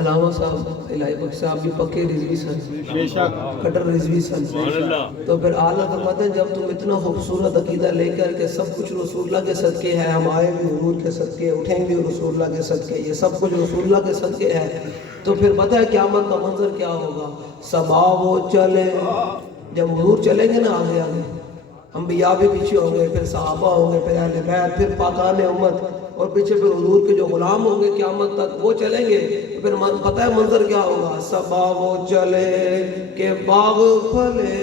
علامہ صاحب الہی بخش صاحب بھی پکے رضوی سن، کٹر رضوی سن. تو پھر اعلیٰ فرماتے ہیں جب تم اتنا خوبصورت عقیدہ لے کر کے سب کچھ رسول اللہ کے صدقے ہے، ہم آئے بھی حضور کے صدقے، اٹھیں بھی رسول اللہ کے صدقے، یہ سب کچھ رسول اللہ کے صدقے ہے، تو پھر پتہ ہے قیامت کا منظر کیا ہوگا؟ صبا وہ چلے، جب حضور چلیں گے نا آگے آگے، انبیاء بھی پیچھے ہوں گے، پھر صحابہ ہوں گے، پھر اہل بیت، پھر پاکان امت، اور پیچھے پھر حضور کے جو غلام ہوں گے قیامت تک وہ چلیں گے، تو پھر پتہ ہے منظر کیا ہوگا؟ صبا وہ چلے کہ باغ پھلے،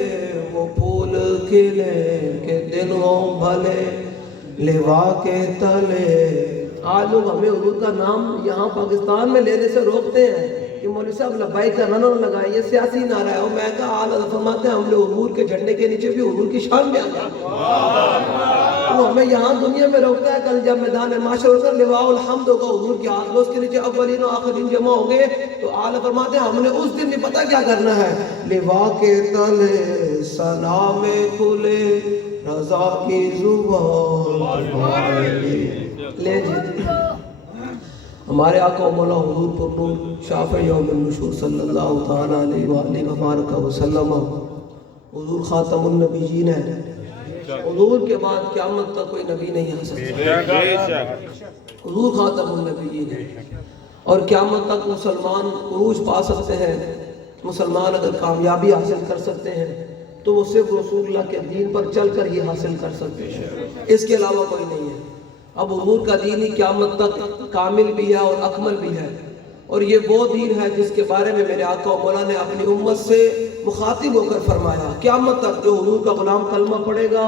وہ پھول کھلے کہ دل ہوں بھلے، لوا کے تلے. آج لوگ ہمیں حضور کا نام یہاں پاکستان میں لینے سے روکتے ہیں کہ مولوی صاحب لبیک کا نہ لگائیں، یہ سیاسی نعرہ ہے. اور میں کہا اعلیٰ فرماتے ہیں ہم لوگ حضور کے جھنڈے کے نیچے بھی حضور کی شان بیان کرتے ہیں. وہ ہمیں یہاں دنیا میں روکتا ہے، کل جب میدان معاشر ہوگا لواء الحمد ہوگا حضور کے ہاتھ میں، اس کے نیچے اولین و آخرین جمع ہوں گے، تو اعلیٰ فرماتے ہیں ہم نے اس دن بھی پتہ کیا کرنا ہے؟ لوا کے تلے سلام کھلے رضا کی زبان لے جی. ہمارے آقا و مولا حضور پر نور شافع یوم النشور صلی اللہ تعالیٰ علیہ وآلہ وبارک وسلم، حضور خاتم النبیین ہے. حضور کے بعد قیامت تک کوئی نبی نہیں آ سکتا، حضور خاتم النبیین ہے. اور قیامت تک مسلمان عروج پا سکتے ہیں، مسلمان اگر کامیابی حاصل کر سکتے ہیں تو وہ صرف رسول اللہ کے دین پر چل کر ہی حاصل کر سکتے ہیں، اس کے علاوہ کوئی نہیں ہے. اب حضور کا دین ہی قیامت تک کامل بھی ہے اور اکمل بھی ہے، اور یہ وہ دین ہے جس کے بارے میں میرے آقا و مولا نے اپنی امت سے مخاطب ہو کر فرمایا قیامت تک جو حضور کا غلام کلمہ پڑھے گا،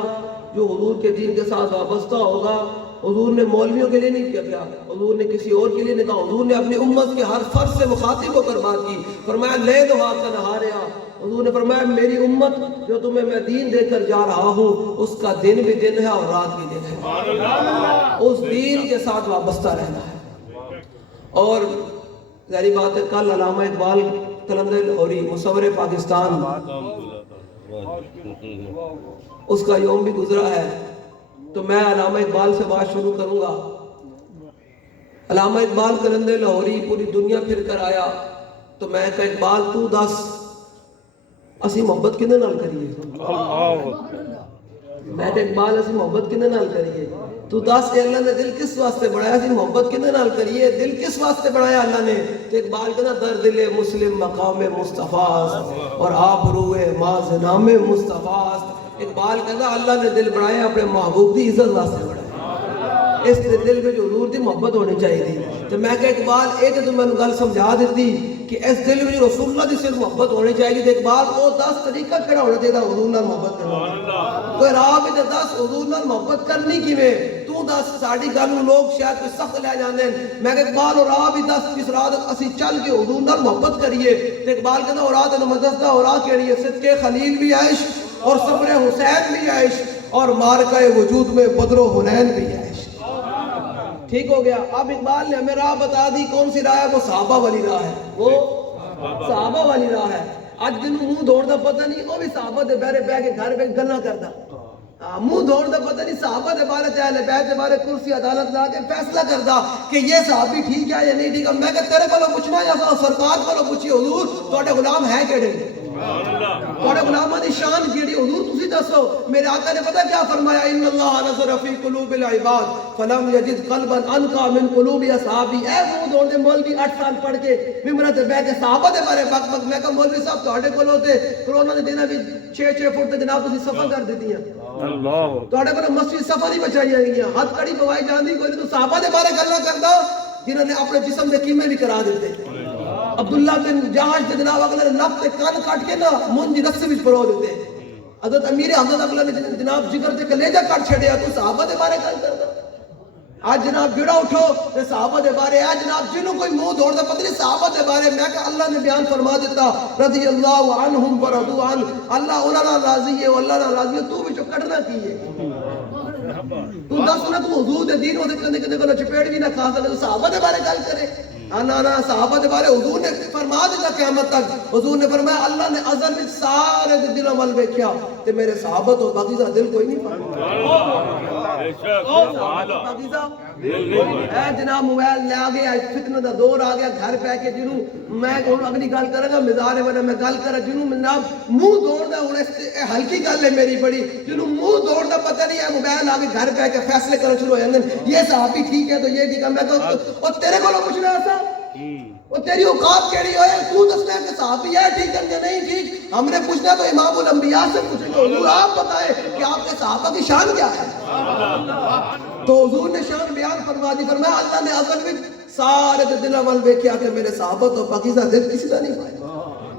جو حضور کے دین کے ساتھ وابستہ ہوگا. حضور نے مولویوں کے لیے نہیں کیا، حضور نے کسی اور کے لیے نہیں کہا، حضور نے اپنی امت کے ہر فرد سے مخاطب ہو کر بات کی. فرمایا لیلھا کنہارھا، حضور نے فرمایا میری امت جو تمہیں میں دین دے کر جا رہا ہوں اس کا دن بھی دن ہے اور رات بھی دن ہے، اس دین کے ساتھ وابستہ رہنا ہے. اور ظاہری بات ہے کل علامہ اقبال قلندر لاہوری مصور پاکستان اس کا یوم بھی گزرا ہے، تو میں علامہ اقبال سے بات شروع کروں گا. علامہ اقبال قلندر لاہوری پوری دنیا پھر کر آیا، تو میں کہا اقبال تو دس اسی محبت کنے نال کریے، میں کہا اقبال اسی محبت کنے نال کریے، تو دس اللہ نے دل کس واسطے بڑھایا، اسی محبت کنے نال کریے، دل کس واسطے بڑھایا اللہ نے؟ تو اقبال کہنا در دل مسلم مقام مصطفیٰ اور آپ روئے ماز نام مصطفیٰ. اقبال کہنا اللہ نے دل بڑھایا اپنے محبوب دی عزت واسطے بڑھایا، اس دل میں جو حضور دی محبت ہونی چاہیے تھی. تو میں کہ اقبال ایک تو میں نے گل سمجھا دیتی کہ اس دل میں جو رسول اللہ دی صرف محبت ہونی چاہیے تھی. اقبال وہ 10 طریقہ کیڑا ہونا چاہیے حضور نال محبت کرنا، کوئی راہ بھی تے 10 حضور نال محبت کرنی کیویں تو 10 ساڈی گل نوں لوگ شاید کوئی سخت لے جاندے ہیں. میں کہ اقبال اور راہ بھی 10 جس راہ اسی چل کے حضور نال محبت کریے. تے اقبال کہندا اور راہ تے مدد دا اور راہ کیڑی ہے؟ صدقے خلیل بھی عیش اور صبر حسین بھی عیش اور مارکہ وجود میں بدر و حنین بھی عیش. ٹھیک ہو گیا. اب اقبال نے ہمیں راہ بتا دی، کون سی راہ ہے؟ وہ صحابہ والی راہ ہے، وہ صحابہ والی راہ ہے. اج جنوں منہ دھوڑ دا پتہ نہیں، وہ بھی صحابہ دے بہرے بہ کے گھر وچ گلاں کردا، منہ دھوڑ دا پتہ نہیں، صحابہ دے بارے تے اہل بیت دے بارے کرسی عدالت لا کے فیصلہ کردا کہ یہ صحابی ٹھیک ہے یا نہیں ٹھیک ہے. میں کہ تیرے کولوں پوچھنا یا سرکار کولوں پوچھیے حضور تواڈے غلام ہے کیڑے؟ تواڈے غلاماں دی شان کیڑی حضور تسی دسو. میرے آقا نے پتہ کیا فرمایا؟ ان اللہ نظر فی قلوب العباد فلم یجد قلبا انقى من قلوب اصحابی. اے منہ دھوڑ دے مولوی 8 سال پڑھ کے ممبر تے بیٹھ کے صحابہ دے بارے بک بک. میں کہ مولوی صاحب تواڈے کولوں تے کرونا دے دناں وچ 6 فٹ تے جناب تسی صفا کر دتیاں، اللہ تواڈے کولوں مسجد صفا نہیں بچائی گئیاں، ہاتھ کڑی پوائی جاندی کوئی تو صحابہ دے بارے گلاں کردا جنہاں نے اپنے جسم دے قیمے بھی کرا دیتے. عبداللہ بن جہش تے جناب اگلے نے نک تے کان کٹ کے نا منج رسے وچ پرو دیتے. حضرت امیر حضرت اگلے نے جناب جگر تے کلیجہ کٹ چھڑیا، تو صحابہ دے بارے گل کردا. آج جناب جڑا اٹھو تے صحابہ دے بارے ہے، جناب جنوں کوئی منہ دھوڑ دا پتہ نہیں صحابہ دے بارے. میں کہ اللہ نے بیان فرما دیتا رضی اللہ عنہم ورضوا عنہ، اللہ انہاں نال راضی ہے، اللہ نال راضی ہے. تو وچوں کڈنا کی ہے؟ تو دس نا تو حضور دے دین ودے کندے کندے کولوں چپیڑ بھی نہ کھا سکے، صحابہ دے بارے گل کرے. نا صحابہ دے بارے حضور نے فرما دیتا قیامت تک. حضور نے فرمایا اللہ نے ازل میں سارے دلوں وال ویکھیا تے میرے صحابہ تو باقی دا دل کوئی نہیں پایا. جناب موبائل لے آ گیا فتنہ دا دور آ گیا گھر پہ کے جنوں میں اگلی گل کرا گا مزار والا میں گل کرا جنوں جناب منہ دوڑ دا ہوں ہلکی گل ہے میری بڑی جنوں منہ دوڑ دا پتہ نہیں ہے موبائل آ کے گھر پہ کے فیصلے کرنا شروع ہو جاندے یہ صحابی ٹھیک ہے تو یہ ٹھیک ہے میں تو اور تیرے کو پوچھنا ایسا وہ تیری اوقات کیڑی ہوئے تو دسنا ہے کہ صحابی ہے ٹھیک ہے کہ نہیں ٹھیک ہم نے پوچھنا تو امام الانبیاء سے پوچھیں گے حضور آپ بتائیں کہ آپ کے صحابہ کی شان کیا ہے تو حضور نے شان بیان فرما دی فرمایا اللہ نے ازل میں سارے دل عمل دیکھیا کہ میرے صحابہ تو پاکیزہ دل کسی کا نہیں پایا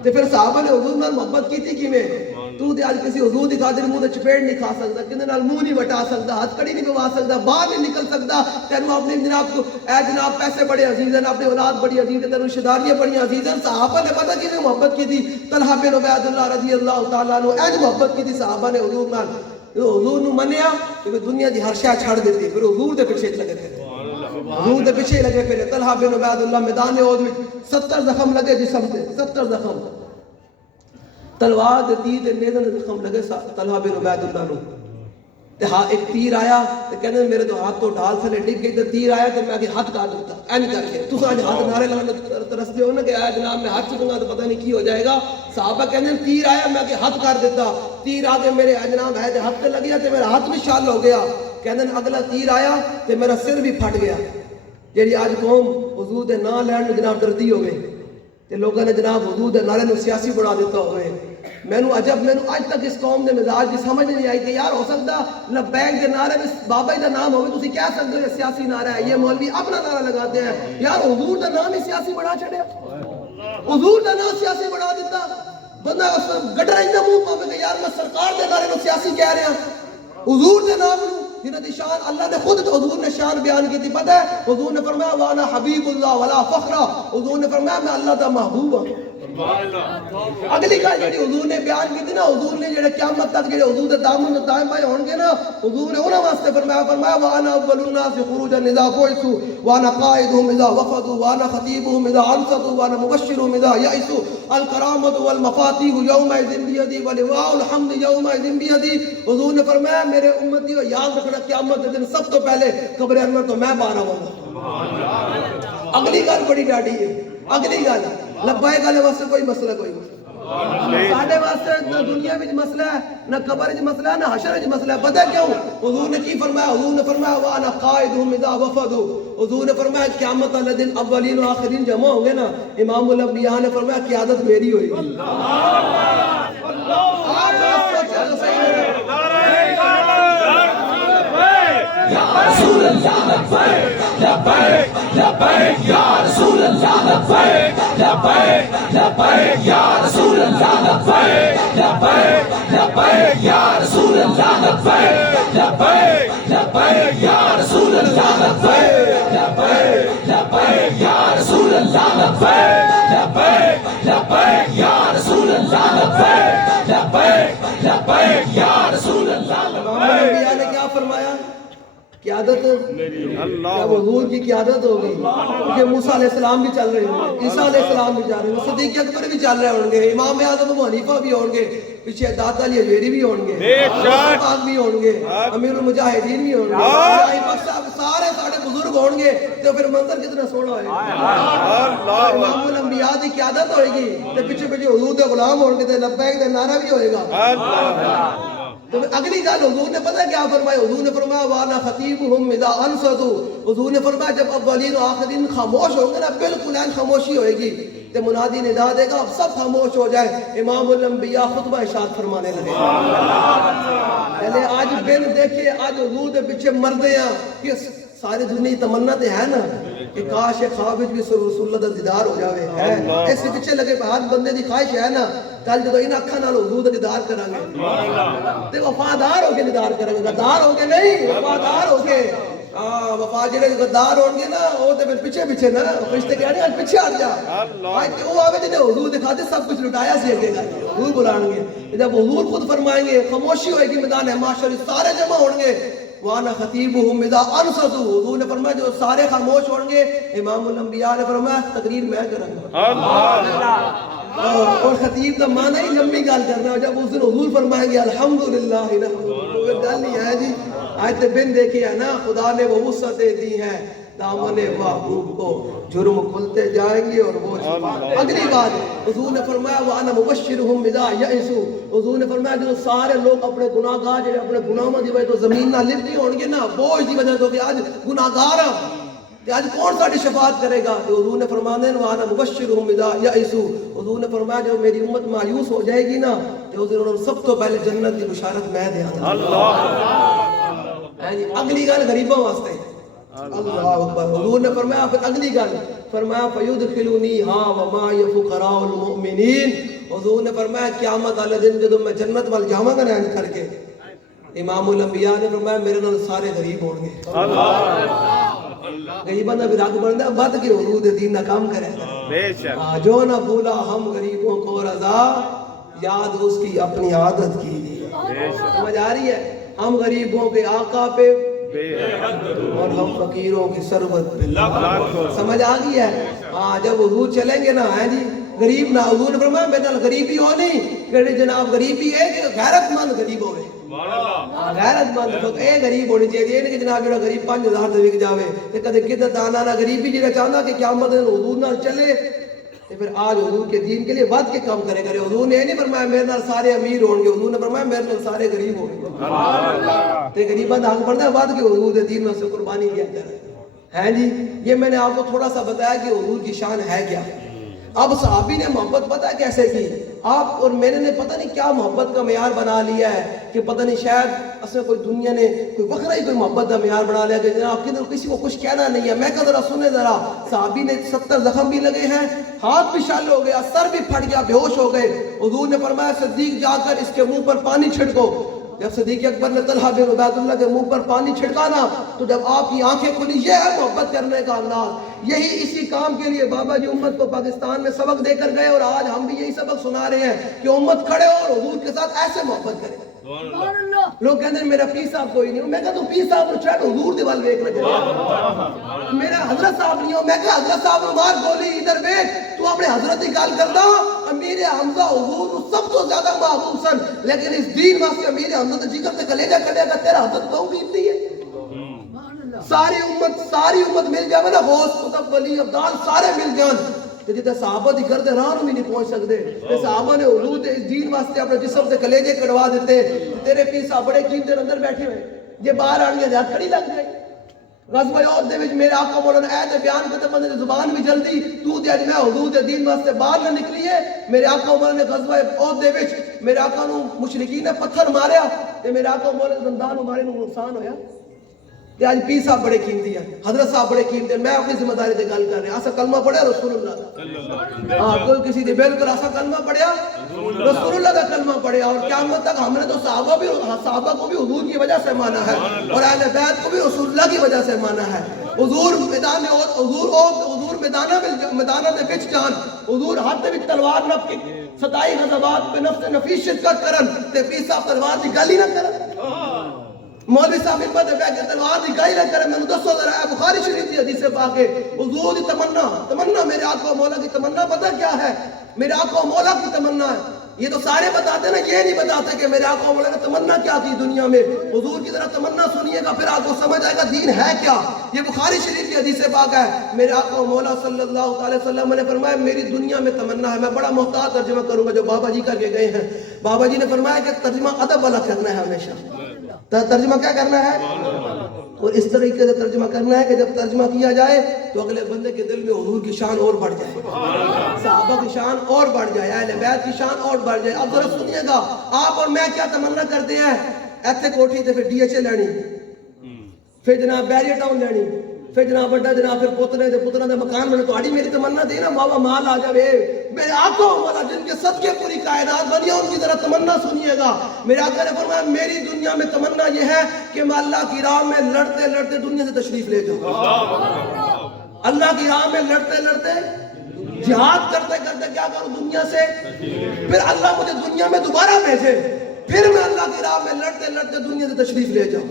تو پھر صحابہ نے حضور نال محبت کی تھی میں تو دے آج کسی حضور دی خاطر منہ تے چپیڑ نہیں کھا سکتا کدے نال منہ نہیں وٹا سکتا ہاتھ کڑی نہیں پوا سکتا باہر نہیں نکل سکتا تینوں اپنے جناب کو اے جناب پیسے بڑے عزیز ہیں اپنی اولاد بڑی عزیز ہے تینوں رشتہ داریاں بڑی عزیز ہیں صحابہ نے پتہ کیویں محبت کی تھی طلحہ بن عبید اللہ رضی اللہ تعالیٰ عنہ اے محبت کی تھی صحابہ نے حضور نال حضور نو منیا کہ دنیا دی ہر شے چھڑ دیتی پھر حضور دے پیچھے لگے تھے حضور دے پیچھے لگے پھر طلحہ بن عبید اللہ میدان احد وچ 70 زخم لگے جسم تے 70 زخم تلوار دے تیر دے نیزے زخم لگے طلحہ بن عبید اللہ نو تے ہاں ایک تیر آیا تے کہندے میرے تو ہاتھ تو ڈال تھلے ڈگ گئی تے تیر آیا تے میں اگے ہاتھ کاٹ دیتا این کر کے تساں اج ہاتھ نعرے لانے ترستے ہو نا کہ اے جناب میں ہاتھ چکوں گا تو پتہ نہیں کی ہو جائے گا صحابہ کہندے تیر آیا میں اگے ہاتھ کاٹ دیتا تیر آگے میرے جناب ہے تے ہاتھ تے لگ گیا تے میرا ہاتھ بھی شال ہو گیا کہندے اگلا تیر آیا تے میرا سر بھی پھٹ گیا جیڑی آج قوم حضور دے نام لین نوں جناب ڈردی ہوے تے لوگوں نے جناب حضور دے نعرے نوں سیاسی بنا دیتا ہوئے مینوں عجب مینوں اج تک اس قوم دے مزاج دی سمجھ نہیں آئی کہ یار ہو سکتا لبیک دے نعرے میں بابا جی دا نام ہوے تسی کہہ سکتے ہو سیاسی نعرہ ہے یہ مولوی اپنا نعرہ لگاتے ہیں یار حضور دا نام ہی سیاسی بنا چھڑیا حضور دا نام سیاسی بنا دیتا بندہ گڈر ایندا منہ پاوے کہ یار میں سرکار دے نعرے نوں سیاسی کہہ رہا حضور دے نام نوں جنہاں دی شان اللہ نے خود حضور نے شان بیان کی تھی پتہ ہے حضور نے فرمایا وانا حبیب اللہ ولا فخر حضور نے فرمایا میں اللہ دا محبوب ہوں اگلی گل جڑی حضور نے بیان کی تھی نا حضور نے جڑے قیامت تک جڑے حضور دے دامن دائم بھائی ہون گے نا حضور نے انہاں واسطے فرمایا وانا اول الناس خروجا اذا بعثوا وانا قائدهم اذا وفدوا وانا خطيبهم اذا انصتوا وانا مبشرهم اذا يئسوا الکرامۃ والمفاتیح یومئذ بیدی ولواء الحمد یومئذ بیدی حضور نے فرمایا میرے امتیوں یاد رکھنا قیامت کے دن سب تو پہلے قبر انور تو میں باہر آؤں گا اگلی گل بڑی ڈاڈی ہے اگلی گل لبائے گالے واسطے کوئی مسئلہ کوئی ساڑھے واسطے نہ دنیا میں مسئلہ ہے نہ قبر میں مسئلہ ہے نہ حشر میں مسئلہ ہے پتہ کیوں حضور نے کی فرمایا حضور نے فرمایا وانا قائدهم اذا وفدوا حضور نے فرمایا قیامت والے دن اولین و آخرین جمع ہوں گے نا امام الانبیاء نے فرمایا قیادت میری ہوئی گی یا رسول اللہ لبیک لبیک لبیک یا رسول اللہ لبیک لبیک لبیک یا رسول اللہ لبیک لبیک لبیک یا رسول اللہ لبیک لبیک لبیک یا رسول اللہ لبیک لبیک لبیک یا رسول اللہ لبیک لبیک لبیک یا رسول اللہ لبیک لبیک لبیک یا رسول اللہ الانبیاء نے کیا فرمایا قیادت کیا حضور کی قیادت ہوگی کیونکہ موسیٰ علیہ السلام بھی چل رہے ہوں گے عیسیٰ علیہ السلام بھی چل رہے ہوں گے صدیق اکبر بھی چل رہے ہوں گے امام اعظم ابو حنیفہ بھی ہوں گے پیچھے داتا علی حجویری بھی ہوں گے پاک بھی ہوں گے امیر المجاہدین بھی ہوں گے سارے ساڑھے بزرگ ہوں گے تو پھر منظر کتنا سونا ہوئے امام الانبیاء دی قیادت ہوئے گی تو پیچھے پیچھے حضور دے غلام ہوں گے تو لبیک دے نعرہ بھی ہوئے گا تو اگلی گل حضور نے پتہ کیا فرمایا حضور نے فرمایا وانا خطیبهم اذا انصتوا حضور نے فرمایا جب اولین و آخرین خاموش ہوں گے نا بالکل این خاموشی ہوئے گی تو منادی ندا دے گا اب سب خاموش ہو جائے امام الانبیاء خطبہ ارشاد فرمانے لگے پہلے آج بن دیکھے آج حضور دے پیچھے مردے ہیں کہ ساری دنیا تمنا تے ہے نا کہ کاش خواب وچ بھی رسول اللہ دا دیدار ہو جاوے ہے اس پیچھے لگے ہر بندے دی خواہش ہے نا کل جدو ان اکھاں نال حضور دا دیدار کران گے تے وفادار ہو کے دیدار کران گے غدار ہو کے نہیں وفادار ہو کے وفا جڑے غدار ہون گے نا او تے پھر پیچھے پیچھے نا فرشتے کہنے ہیں پیچھے ہٹ جا آج تے او آوے جے حضور دکھا دے سب کچھ لٹایا سی اگے گا حضور بلائیں گے جب حضور خود فرمائیں گے خاموشی ہوئے گی میدان محشر سارے جمع ہون گے وانا خطیبهم اذا انصتوا حضور نے فرمایا جو سارے خاموش ہوں گے امام الانبیاء نے فرمایا تقریر میں کروں گا اور خطیب کا معنی ہی لمبی گل کرنا جب اس دن حضور فرمائیں گے الحمدللہ گل نہیں ہے جی آیت بن دیکھی ہے نا, خدا نے وہ وسعتیں دی ہیں دامن محبوب کو, جرم کھلتے جائیں گے اور وہ چھپا. اگلی بات حضور نے فرمایا وَأَنَا مُبَشِّرُهُمْ إِذَا يَئِسُوا, حضور نے فرمایا جو سارے لوگ اپنے گناہ گار جو اپنے گناہوں دی وجہ تو زمین نہ لفتی ہوں گے نا, بوجھ دی وجہ تو کہ آج گناہ گار ہیں, کہ آج کون ساڑی شفاعت کرے گا. تو حضور نے فرمایا وَأَنَا مُبَشِّرُهُمْ إِذَا يَئِسُوا, حضور نے فرمایا جو میری امت مایوس ہو جائے گی نا تو حضور نے سب تو پہلے جنت کی بشارت میں دیا تھا. اگلی گل غریبوں واسطے. اللہ اکبر. حضور نے فرمایا پھر اگلی گل فرمایا فَيُدْخِلُنِيهَا وَمَعِيَ فُقَرَاءُ الْمُؤْمِنِينَ, حضور نے فرمایا قیامت والے دن جب میں جنت وال جاواں گا نا کر کے, امام الانبیاء نے فرمایا میرے نال سارے غریب ہون گے. غریباں دا بھی رگ بندا بد کے حضور دے دین دا کام کرے گا. بے شک جو نہ بھولا ہم غریبوں کو رضا, یاد اس کی اپنی عادت کی دی. سمجھ آ رہی ہے, ہم غریبوں کے آقا پہ اور ہم فقیروں کی ثروت پہ. سمجھ آ گئی ہے. ہاں جب حضور چلیں گے نا ہے جی غریب نہ, حضور نے فرمایا میرے نال غریبی ہو نہیں کہ جناب غریبی ہے کہ غیرت مند غریب ہوئے. غیرت مند تو اے غریب ہونی چاہیے کہ جناب جڑا غریب 5000 دے وک جاوے تے کدے کدے دانا نہ غریبی جڑا چاہندا کہ قیامت دن حضور نال چلے تے پھر آج حضور کے دین کے لیے ود کے کام کرے کرے. حضور نے نہیں فرمایا میرے نال سارے امیر ہون گے, حضور نے فرمایا میرے نال سارے غریب ہون گے. تے غریباں دا حق بندا ہے ود کے حضور دے دین میں سے قربانی دیا کرے. ہیں جی یہ میں نے آپ کو تھوڑا سا بتایا کہ حضور کی شان ہے کیا. اب صحابی نے محبت پتہ کیسے کی, آپ اور میں نے پتہ نہیں کیا محبت کا معیار بنا لیا ہے کہ پتہ نہیں شاید اصل کوئی دنیا نے کوئی وکھرا ہی کوئی محبت کا معیار بنا لیا کہ جناب کدھر کسی کو کچھ کہنا نہیں ہے. میں کہا ذرا سنے ذرا, صحابی نے 70 زخم بھی لگے ہیں, ہاتھ بھی شل ہو گیا, سر بھی پھٹ گیا, بے ہوش ہو گئے. حضور نے فرمایا صدیق جا کر اس کے منہ پر پانی چھڑکو. جب صدیق اکبر نے طلحہ بن عبید اللہ کے منہ پر پانی چھڑکا نا تو جب آپ کی آنکھیں کھلی, یہ ہے محبت کرنے کا انداز. یہی اسی کام کے لیے بابا جی امت کو پاکستان میں سبق دے کر گئے اور آج ہم بھی یہی سبق سنا رہے ہیں کہ امت کھڑے ہو اور حضور کے ساتھ ایسے محبت کرے. لوگ کہتے ہیں میرا پیر صاحب کوئی نہیں ہو, میں کہا تو پیر صاحب کو چھڑ حضور دی وال ویکھ لے. میرا حضرت صاحب نہیں ہو, میں کہا حضرت صاحب نو مار گولی ادھر ویکھ, تو اپنے حضرت کی گل کردا. امیر حمزہ حضور سب تو زیادہ محبوب سن, لیکن اس دین واسطے امیر حمزہ تے جگر تے کلیجہ کڈے گا تیرا حضرت کیوں پیتی ہے. ساری امت مل جائے نا, غوث قطب ولی ابدال سارے مل جان تے جتے صحابہ دی گھر دے راہ نوں بھی نہیں پہنچ سکدے تے صحابہ نے حضور دے اس دین واسطے اپنے جسم تے کلیجے کڑوا دیتے. تیرے پیر صاحب بڑے قیمت دے اندر بیٹھے ہوئے, جے باہر آن گے ہاتھ کھڑی لگ جائے. غزوہ احد دے وچ میرے آقا مولانا اے بیان کرتے بندے دی زبان بھی جلدی تو تے اج میں حضور دے دین واسطے باہر نہ نکلی ہے. میرے آقا مولانا نے غزوہ احد دے وچ میرے آقا نو مشرکین نے پتھر ماریا تے میرے آقا مولانا نے دندان مارے نو نقصان ہویا. تے اج پیر صاحب بڑے قیمتی ہیں, حضرت صاحب بڑے قیمتی ہیں. میں اپنی ذمہ داری تے گل کر رہا, اسا کلمہ پڑھیا رسول اللہ دا. ہاں کوئی کسی دی بالکل اسا کلمہ پڑھیا رسول اللہ دا کلمہ پڑھیا, اور قیامت تک ہم نے تو صحابہ کو بھی حضور کی وجہ سے مانا ہے اور اہل بیت کو بھی رسول اللہ کی وجہ سے مانا ہے. حضور میدان حضور میدانہ دے وچ جان, حضور ہاتھ دے وچ تلوار نپ کے 27 غزوات پہ نفس نفیس شرکت کرن تے پیر صاحب تلوار دی گل ہی نہ کرن. مولوی صاحب ہمت ہے کہ تلوار دی گل نہ کرن. میں دسو ذرا ہے بخاری شریف دی حدیث پاک ہے, حضور دی تمنا میرے آقا مولا کی تمنا پتہ کیا ہے؟ میرے آقا مولا کی تمنا ہے. یہ تو سارے بتاتے ہیں نا, یہ نہیں بتاتے کہ میرے آقا مولا نے تمنا کیا تھی دنیا میں. حضور کی طرح تمنا سنیے گا پھر آپ کو سمجھ آئے گا دین ہے کیا. یہ بخاری شریف کی حدیث پاک ہے. میرے آقا مولا صلی اللہ علیہ وسلم نے فرمایا میری دنیا میں تمنا ہے. میں بڑا محتاط ترجمہ کروں گا جو بابا جی کر کے گئے ہیں. بابا جی نے فرمایا کہ ترجمہ ادب والا کرنا ہے ہمیشہ. ترجمہ کیا کرنا ہے اور اس طریقے سے ترجمہ کرنا ہے کہ جب ترجمہ کیا جائے تو اگلے بندے کے دل میں حضور کی شان اور بڑھ جائے, صحابہ کی شان اور بڑھ جائے, اہل بیت کی شان اور بڑھ جائے. اب ذرا سنیے گا, آپ اور میں کیا تمنا کرتے ہیں, ایتھے کوٹھی تے پھر ڈی ایچ اے لینی, پھر جناب بیریئر ٹاؤن لینی, پھر جناب بڑا جناب پھر پترے دے پترا دے مکان بنے. تو میری تمنا دے نا بابا مال آ جاوے. میرے آقا والا جن کے صدقے پوری کائنات بنی ہے ان کی ذرا تمنا سنیے گا. میرے آقا نے فرمایا میری دنیا میں تمنا یہ ہے کہ میں اللہ کی راہ میں لڑتے لڑتے دنیا سے تشریف لے جاؤں. اللہ کی راہ میں لڑتے لڑتے جہاد کرتے کرتے کیا کروں دنیا سے, پھر اللہ مجھے دنیا میں دوبارہ بھیجے, پھر میں اللہ کی راہ میں لڑتے لڑتے دنیا سے تشریف لے جاؤں,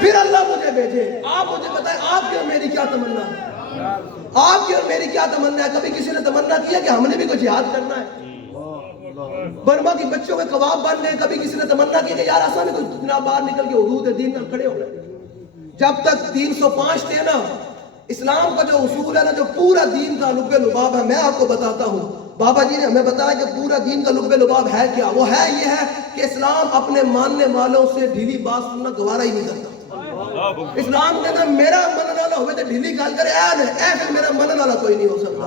پھر اللہ مجھے بھیجے. آپ مجھے بتائیں آپ کی اور میری کیا تمنا ہے؟ آپ کی اور میری کیا تمنا ہے؟ کبھی کسی نے تمنا کیا کہ ہم نے بھی کوئی جہاد کرنا ہے؟ برما کی بچوں کے کباب بن گئے. کبھی کسی نے تمنا کی کہ یار آسان ہے کوئی جناب باہر نکل کے حدود دین میں کھڑے ہو گئے. جب تک 305 تھے نا، اسلام کا جو اصول ہے نا، جو پورا دین کا لب لباب ہے، میں آپ کو بتاتا ہوں. بابا جی نے ہمیں بتایا کہ پورا دین کا لب لباب ہے کیا. وہ ہے یہ ہے کہ اسلام اپنے ماننے والوں سے ڈھیلی بات سننا گوارا ہی نہیں کرتا. اسلام کے اندر میرا منن والا ہوئے تو ڈھیلی گال کرے اے پھر میرا منن والا کوئی نہیں ہو سکتا.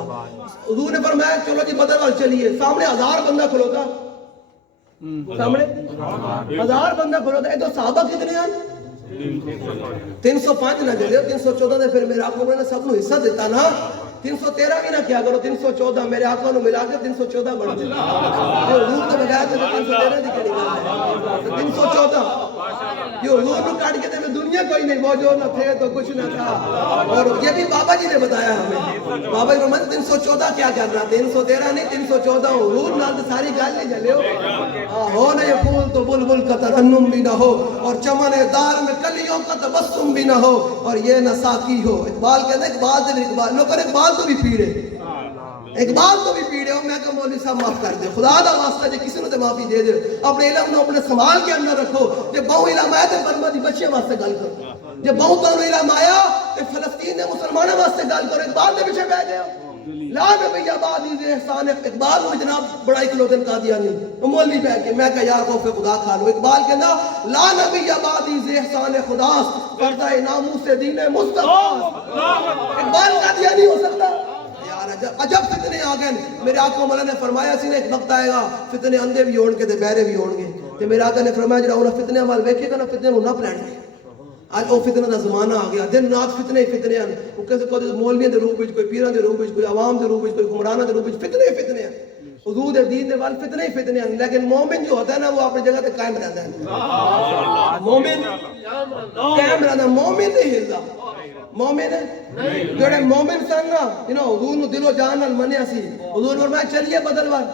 حضور نے فرمایا چلو جی بدر وال چلیے. سامنے 1000 بندہ کھلوتا، سامنے 1000 بندہ کھلوتا. یہ تو صحابہ کتنے ہیں؟ 305 نہ چلے 314 نے پھر میرے آقا نے سب نو حصہ دیتا نا. 313 بھی نہ کیا کرو، 314 میرے آقا نو ملا کے 314 بڑھ گئے. جو حضور نے بتایا تھا 313 دی کڑی گل ہے. 314 جو حضور نے کاٹ کے تے دنیا کوئی نہیں، وہ جو نہ تھے تو کچھ نہ تھا. اور یہ بھی بابا جی نے بتایا ہمیں. بابا جی نے 314 کیا کرنا، 313 نہیں 314. حضور نال تے ساری گل نہیں چلے ہو نہ یہ پھول تو بلبل کا ترنم بھی نہ ہو، اور چمن دار میں کلیوں کا تبسم بھی نہ ہو، اور یہ نہ ساقی ہو. اقبال کہتے ہیں اقبال لوگ اقبال تو بھی پیڑے، اقبال تو بھی پیڑے ہو. میں کہ مولوی صاحب معاف کر دے، خدا دا واسطہ جے کسی نے تے معافی دے دے. اپنے علم نو اپنے سنبھال کے اندر رکھو. جے بہو علم آیا تے برما دی بچیاں واسطے گل کرو. جے بہو تانوں علم آیا تے فلسطین دے مسلماناں واسطے گل کرو. اقبال دے پیچھے بیٹھ گئے لا نبی آبادی دے احسان. اقبال کو جناب بڑا اکلوتن قادیانی مولوی بیٹھ کے میں کہ یار خوف خدا کھا لو. اقبال کہنا لا نبی آبادی دے احسان خدا پردہ ناموس دین مصطفیٰ. اقبال قادیانی ہو سکتا یار؟ عجب فتنے آ گئے. میرے آقا مولا نے فرمایا سی نے ایک وقت آئے گا فتنے اندھے بھی ہون گے تے بہرے بھی ہون گے. تے میرے آقا نے فرمایا جڑا انہاں فتنے وال ویکھے گا نا فتنے نو نہ پلان گے. آج وہ فتنہ دا زمانہ آ گیا. دن رات فتنے ہی فتنے ہیں. وہ کسے کوئی مولویاں دے روپ وچ، کوئی پیراں دے روپ وچ، کوئی عوام دے روپ وچ، کوئی حکمراناں دے روپ وچ فتنے ہی فتنے ہیں. حضور دے دین دے وال فتنے ہی فتنے ہیں. لیکن مومن جو ہوتا ہے نا وہ اپنی جگہ تے قائم رہتا ہے. مومن قائم رہتا ہے، مومن نہیں ہلدا. مومن جڑے مومن سن نا جنہاں حضور نو دل و جان نال منیا سی. حضور نے فرمایا چلیے بدل وال.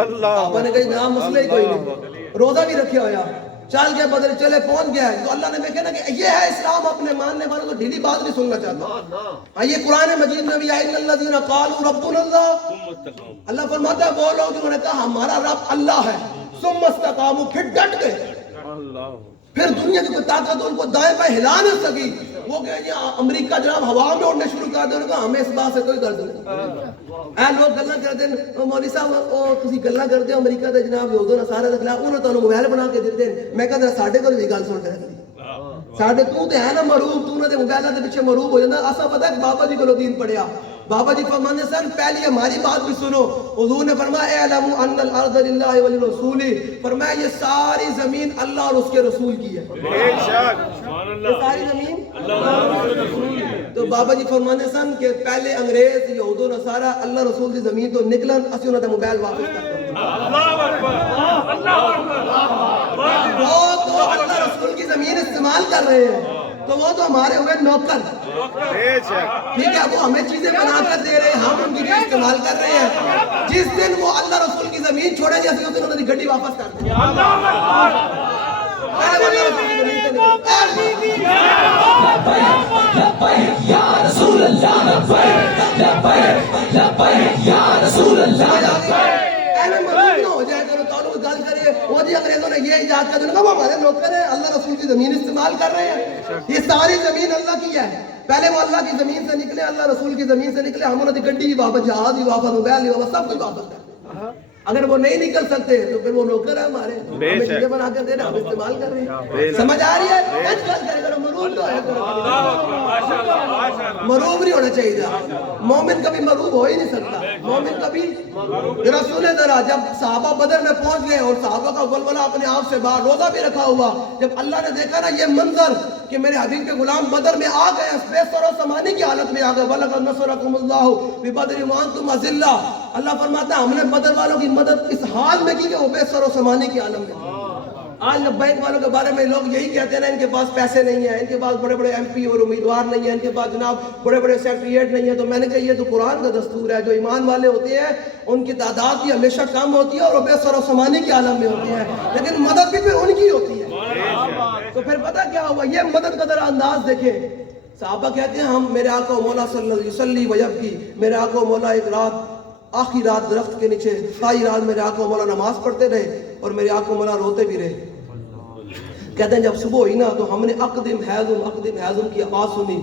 اللہ نے کہا جناب مسئلہ ہی کوئی نہیں. روزہ بھی رکھیا ہویا، چل گیا بدر، چلے پہنچ گیا ہے. تو اللہ نے دیکھا نا کہ یہ ہے اسلام. اپنے ماننے والوں کو ڈھیلی بات نہیں سننا چاہتا. ہاں یہ قرآن مجید میں بھی آئے الذین قالوا ربنا اللہ. اللہ فرماتا ہے وہ لوگ جنہوں نے کہا ہمارا رب اللہ ہے، ثم استقاموا، پھر ڈٹ گئے. پھر دنیا کی کوئی طاقت ان کو دائیں بائیں ہلا نہ سکی. وہ کہ یہ امریکہ جناب ہوا میں اڑنے شروع کر دے. انہوں نے کہا ہمیں اس بات سے کوئی غرض نہیں. اے لوگ گلاں کرتے ہیں مولوی صاحب او تسی گلاں کرتے ہو امریکہ دے جناب یہودوں نصارا دے خلاف، انہوں نے تانوں موبائل بنا کے دتے ہیں. میں کہا ذرا ساڈے کول بھی گل سن کے ساڈے تو تے ہے نا مروب، تو انہاں دے موبائلاں دے پیچھے مروب ہو جاندا. اسا پتہ ہے بابا جی کولوں دین پڑھیا. بابا جی فرماتے سن پہلی ہماری بات بھی سنو. حضور نے فرمایا اعلموا ان الارض للہ وللرسول. فرمایا یہ ساری زمین اللہ اور اس کے رسول کی ہے. بے شک یہ ساری زمین اللہ اور اس کے رسول کی ہے. تو بابا جی فرماتے سن کہ پہلے انگریز یہود و نصارا اللہ رسول دی زمین تو نکلن، اسی انہاں دا موبائل واپس کر دیں. اللہ اکبر اللہ اکبر. وہ تو اللہ رسول کی زمین استعمال کر رہے ہیں تو وہ تو ہمارے ہوئے نوکر. ٹھیک ہے، وہ ہمیں چیزیں بنا کر دے رہے ہیں، ہم ان کی استعمال کر رہے ہیں. جس دن وہ اللہ رسول کی زمین چھوڑیں گے اسی اس دن انہوں نے گھڑی واپس کر دیں. لبیک یا رسول اللہ لبیک لبیک لبیک یا رسول اللہ. ہو جائے کرو تعلق گل کرے وہ جی انگریزوں نے یہ ایجاد کر دیا وہ ہمارے نوکر ہیں، اللہ رسول کی زمین استعمال کر رہے ہیں. یہ ساری زمین اللہ کی ہے. پہلے وہ اللہ کی زمین سے نکلے، اللہ رسول کی زمین سے نکلے. ہم انہوں نے گڈی بھی واپس، جہاز بھی واپس، موبائل بھی واپس، سب کچھ واپس کر. اگر وہ نہیں نکل سکتے تو پھر وہ نوکر ہے ہمارے، ہمیں چیزیں بنا کر دے رہے ہیں، ہم استعمال کر رہے ہیں. سمجھ آ رہی ہے؟ مروب تو ہے، مروب نہیں ہونا چاہیے. مومن کبھی مروب ہو ہی نہیں سکتا. مومن کبھی رسول ذرا جب صحابہ بدر میں پہنچ گئے اور صحابہ کا ولولہ اپنے آپ سے باہر، روزہ بھی رکھا ہوا. جب اللہ نے دیکھا نا یہ منظر کہ میرے حبیب کے غلام بدر میں آ گئے، بے سر و سامانی کی حالت میں آ گئے. وَلَقَدْ نَصَرَكُمُ اللَّهُ بِبَدْرٍ وَأَنْتُمْ أَذِلَّةٌ. اللہ فرماتا ہے ہم نے بدر والوں کی مدد اس حال میں کی کہ وہ بے سر و سامانی کی عالم میں. آج لبیک والوں کے بارے میں لوگ یہی کہتے ہیں ان کے پاس پیسے نہیں ہیں، ان کے پاس بڑے بڑے ایم پی اور امیدوار نہیں ہیں، ان کے پاس جناب بڑے بڑے سیکریٹریٹ نہیں ہیں. تو میں نے کہا یہ تو قرآن کا دستور ہے. جو ایمان والے ہوتے ہیں ان کی تعداد بھی ہمیشہ کم ہوتی ہے اور وہ بے سر و سامانی کی عالم میں ہوتے ہیں، لیکن مدد بھی پھر ان کی ہوتی ہے. تو پھر پتہ کیا ہوا؟ یہ مدد کا ذرا انداز دیکھیں. صحابہ کہتے ہیں ہم میرے آقا مولا صلی اللہ علیہ وسلم وجب کی، میرے آقا مولا ایک رات آخری رات درخت کے نیچے ساری رات میرے آقا مولا نماز پڑھتے رہے اور میرے آقا مولا روتے بھی رہے. کہتے ہیں جب صبح ہوئی نا تو ہم نے اقدم حیزم کی آواز سنی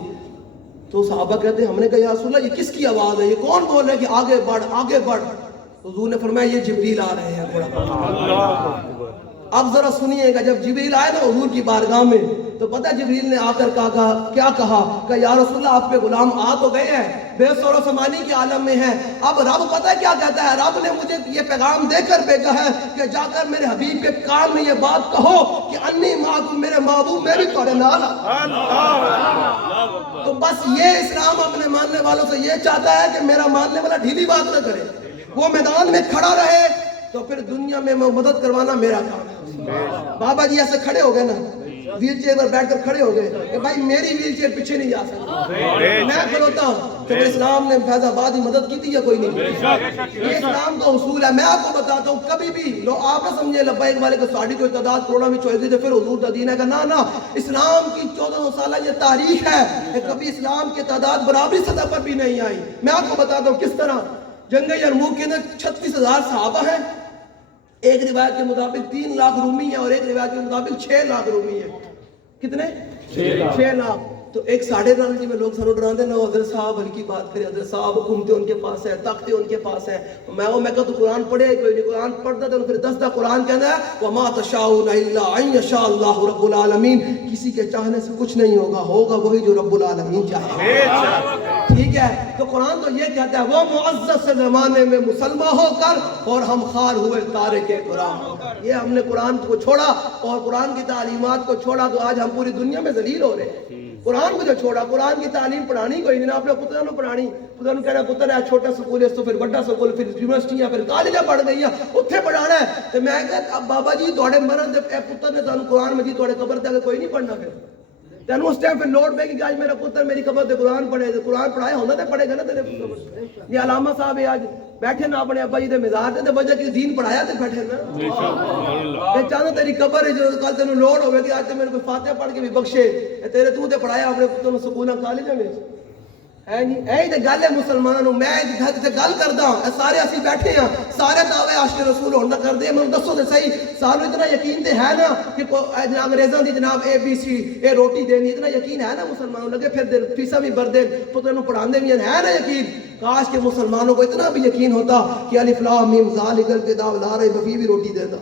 تو صحابہ کہتے ہیں ہم نے کہا یا رسول اللہ یہ کس کی آواز ہے, یہ کون بول رہا ہے کہ آگے بڑھ. تو حضور نے فرمایا یہ جبریل آ رہے ہیں. اب ذرا سنیے گا, جب جبریل آئے نا حضور کی بارگاہ میں تو پتہ جبریل نے آ کر کیا کہا کہ یا رسول اللہ آپ پہ غلام آ تو گئے ہیں, بے سر و سمانی کے عالم میں ہیں, اب رب پتہ کیا کہتا ہے, رب نے مجھے یہ پیغام دے کر بھیجا ہے کہ جا کر میرے حبیب کے کان میں یہ بات کہو کہ انی معکم, میرے محبوب میں بھی تمہارے نال ہوں. تو بس یہ اسلام اپنے ماننے والوں سے یہ چاہتا ہے کہ میرا ماننے والا ڈھیلی بات نہ کرے, وہ میدان میں کھڑا رہے تو پھر دنیا میں مدد کروانا میرا کام ہے. بابا جی ایسے کھڑے ہو گئے نا, ویل چیئر پر بیٹھ کر کھڑے ہو گئے کہ بھائی میری ویل چیئر پیچھے نہیں جا سکتی, میں کھڑوتا ہوں. تو اسلام نے فیض آباد کی مدد کی تھی یا کوئی نہیں؟ یہ اسلام کا اصول ہے. میں آپ کو بتاتا ہوں, کبھی بھی لو آپ نہ سمجھے لبیک والے کو ساڑی کوئی تعداد کروڑوں میں چوئی گئی تو پھر حضور کا دین ہے کہ نا, اسلام کی 1400 سالہ یہ تاریخ ہے کہ کبھی اسلام کی تعداد برابری سطح پر بھی نہیں آئی. میں آپ کو بتاتا ہوں کس طرح. جنگ یرموک کے اندر 36,000 صحابہ ہیں, ایک روایت کے مطابق 3 لاکھ رومی ہیں اور ایک روایت کے مطابق 6 لاکھ رومی ہیں. کتنے؟ 6 لاکھ. تو ایک 9.5 میں لوگ سانو ڈراندے نا, حضرت صاحب ہلکی بات کرے, حضرت صاحب حکومتیں ان کے پاس ہے, طاقتیں ان کے پاس ہیں. میں کہا تو قرآن پڑھے کوئی نہیں, قرآن پڑھتا تھا پھر دستا قرآن کہنا ہے وَمَا تَشَاءُونَ إِلَّا أَن يَشَاءَ اللَّهُ رَبُّ الْعَالَمِينَ, کسی کے چاہنے سے کچھ نہیں ہوگا وہی جو رب العالمین چاہے. ٹھیک ہے, تو قرآن تو یہ کہتا ہے وہ معزز سے زمانے میں مسلمان ہو کر اور ہم خار ہوئے تارک قرآن ہو کر. یہ ہم نے قرآن کو چھوڑا اور قرآن کی تعلیمات کو چھوڑا تو آج ہم پوری دنیا میں ذلیل ہو رہے ہیں. قرآن کو جو چھوڑا, قرآن کی تعلیم پڑھانی کوئی نہیں, آپ نے پتروں کو پڑھانی, پتروں کو کہنا پتر ہے چھوٹا سکول ہے تو پھر بڑا سکول, پھر یونیورسٹی ہے, پھر کالجاں پڑھ گئی ہے, اتنے پڑھانا ہے. تو میں کہتا اب بابا جی تھوڑے مرن دے پتر نے تانوں قرآن مجید تھوڑے قبر تے کوئی نہیں پڑھنا, پھر تینوں اس ٹائم پھر لوٹ پہ کہ آج میرا پتر میری قبر تے قرآن پڑھے, قرآن پڑھایا ہونا تے پڑھے گا نا تیرے پتر. یہ علامہ صاحب آج بیٹھے نا اپنے ابا جی دے مزار تے وجہ کہ دین پڑھایا تے بیٹھے نا. تے چاہنا تیری قبر ہے جو کل تینوں لوڑ ہوے کہ آج تے میرے کو فاتحہ پڑھ کے بھی بخشے, تیرے تو تے پڑھایا اپنے پتر نوں سکولاں کالجاں میں ہے نہیں. اے تے گل ہے مسلمانوں, میں تے گل کردا ہاں, سارے اسی بیٹھے ہیں, سارے دعوے عاشق رسول ہونا کردے ہیں. مینوں دسو تے صحیح, سانوں اتنا یقین تے ہے نا کہ انگریزاں دی جناب ABC اے روٹی دینی, اتنا یقین ہے نا مسلمانوں, لگے پھر دے فیساں بھی بھر دے, پتر نوں پڑھاندے بھی ہیں نا یقین. کاش کہ مسلمانوں کو اتنا بھی یقین ہوتا کہ الف لام میم ذالک الکتاب لا ریب فیہ بھی روٹی دیتا.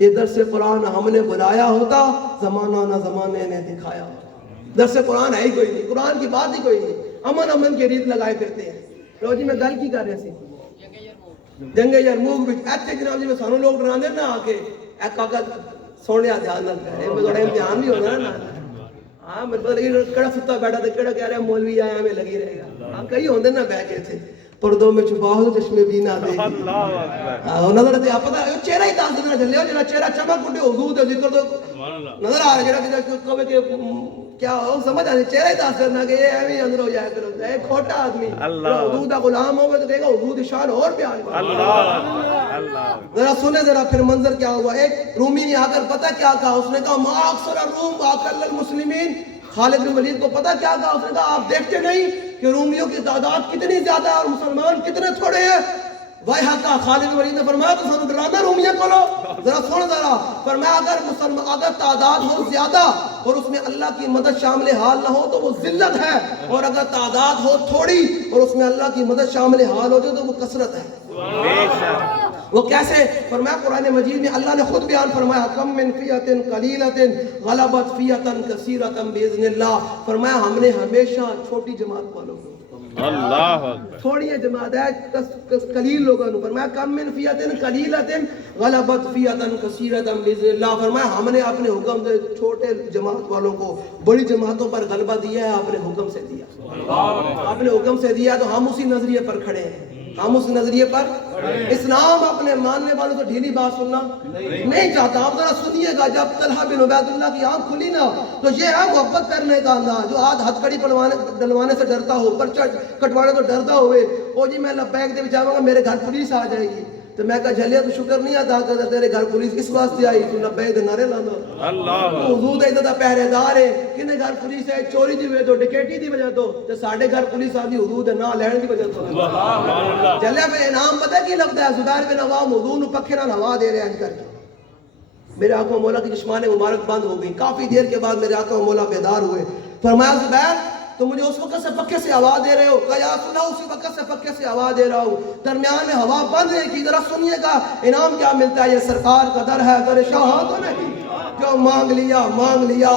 یہ درس قرآن ہم نے بلایا ہوتا, زمانہ نہ زمانے نے دکھایا. درس قرآن ہے ہی کوئی نہیں, قرآن کی بات ہی کوئی نہیں, امن کے ریت لگائے پھرتے ہیں. لو جی میں گل کی کر رہے سی جنگ یرموک وچ ایتھے جناب جی میں سانوں لوگ ڈراندے نا آ کے اے کاکا سونے دھیان نہ کرے, میں تھوڑا امتحان بھی ہونا نا. ہاں میرے پتہ لگی کڑا ستا بیٹھا تے کڑا کہہ رہا مولوی آیا میں لگی رہے گا. ہاں کئی ہوندے نا بیٹھ کے تھے پردوں میں چھپا ہو چشمے بھی نہ دے. ہاں نظر تے پتہ چہرہ ہی دس دینا چلے, جڑا چہرہ چمک اٹھے حضور دے ذکر تو نظر آ رہا, جڑا کہے کہ کیا ہو سمجھ آ چہرہ ہی دس کرنا کہ یہ ایویں اندر ہو جایا کرو. اے کھوٹا آدمی حضور دا غلام ہوگا تو کہے گا حضور دی شان اور بیان کرو. ذرا سنے ذرا پھر منظر کیا ہوا. ایک رومی نے آ کر پتہ کیا کہا, اس نے کہا ما اکثر الروم واقل المسلمین. خالد بن ولید کو پتہ کیا کہا, اس نے کہا آپ دیکھتے نہیں کہ رومیوں کی تعداد کتنی زیادہ ہے اور مسلمان کتنے تھوڑے ہیں. وہی حقا خالد بن ولید نے فرمایا تو سانوں ڈرانا رومیوں کو لو. ذرا سن ذرا فرمایا اگر تعداد ہو زیادہ اور اس میں اللہ کی مدد شامل حال نہ ہو تو وہ ذلت ہے, اور اگر تعداد ہو تھوڑی اور اس میں اللہ کی مدد شامل حال ہو جائے تو وہ کثرت ہے. وہ کیسے؟ فرمایا قرآن مجید میں اللہ نے خود بیان فرمایا کم من فیۃ قلیلۃ غلبت فیۃ کثیرۃ باذن اللہ. فرمایا ہم نے ہمیشہ چھوٹی جماعت والوں کو, اللہ تھوڑی جماعت ہے قلیل لوگوں کو, فرمایا کم من فیۃ قلیلۃ غلبت فیۃ کثیرۃ باذن اللہ. فرمایا ہم نے اپنے حکم سے چھوٹے جماعت والوں کو بڑی جماعتوں پر غلبہ دیا ہے, اپنے حکم سے دیا, اپنے حکم سے دیا. تو ہم اسی نظریے پر کھڑے ہیں, ہم اس نظریے پر. اسلام اپنے ماننے والوں سے ڈھیلی بات سننا نہیں چاہتا. آپ ذرا سنیے گا, جب طلحہ بن عبید اللہ کی آنکھ کھلی نا تو یہ ہے محبت کرنے کا انداز. جو ہاتھ کڑی ڈلوانے سے ڈرتا ہو, پرچہ کٹوانے تو ڈرتا ہوئے, او جی میں لبیک دے جاواں گا میرے گھر پولیس آ جائے گی, تو میں کہا جھلیا تو شکر نہیں ادا کرتا تیرے گھر پولیس اس واسطے آئی تو لبیک نعرے لانا اللہ حضور دے تے پہرے دار ہے کنے گھر پولیس ہے چوری دی وجہ تو ڈکیٹی دی وجہ تو تے ساڈے گھر پولیس آدھی حضور دے نام لین دی وجہ تو سبحان اللہ جھلیا پہ انعام پتہ کی لگتا ہے زبیر بن عوام حضور نو پکھے نال ہوا دے رہے ہیں کر کے میرے آقا مولا کی چشمان مبارک بند ہو گئی کافی دیر کے بعد میرے آقا مولا بیدار ہوئے فرمایا زبیر تو مجھے اس وقت سے پکے سے آواز دے رہے ہو کہا یا رسول اللہ اسی وقت سے پکے سے آواز دے رہا ہوں درمیان میں ہوا بند ہے کہ ذرا سنیے گا انعام کیا ملتا ہے یہ سرکار کا در ہے در شاہ تو نہیں جو مانگ لیا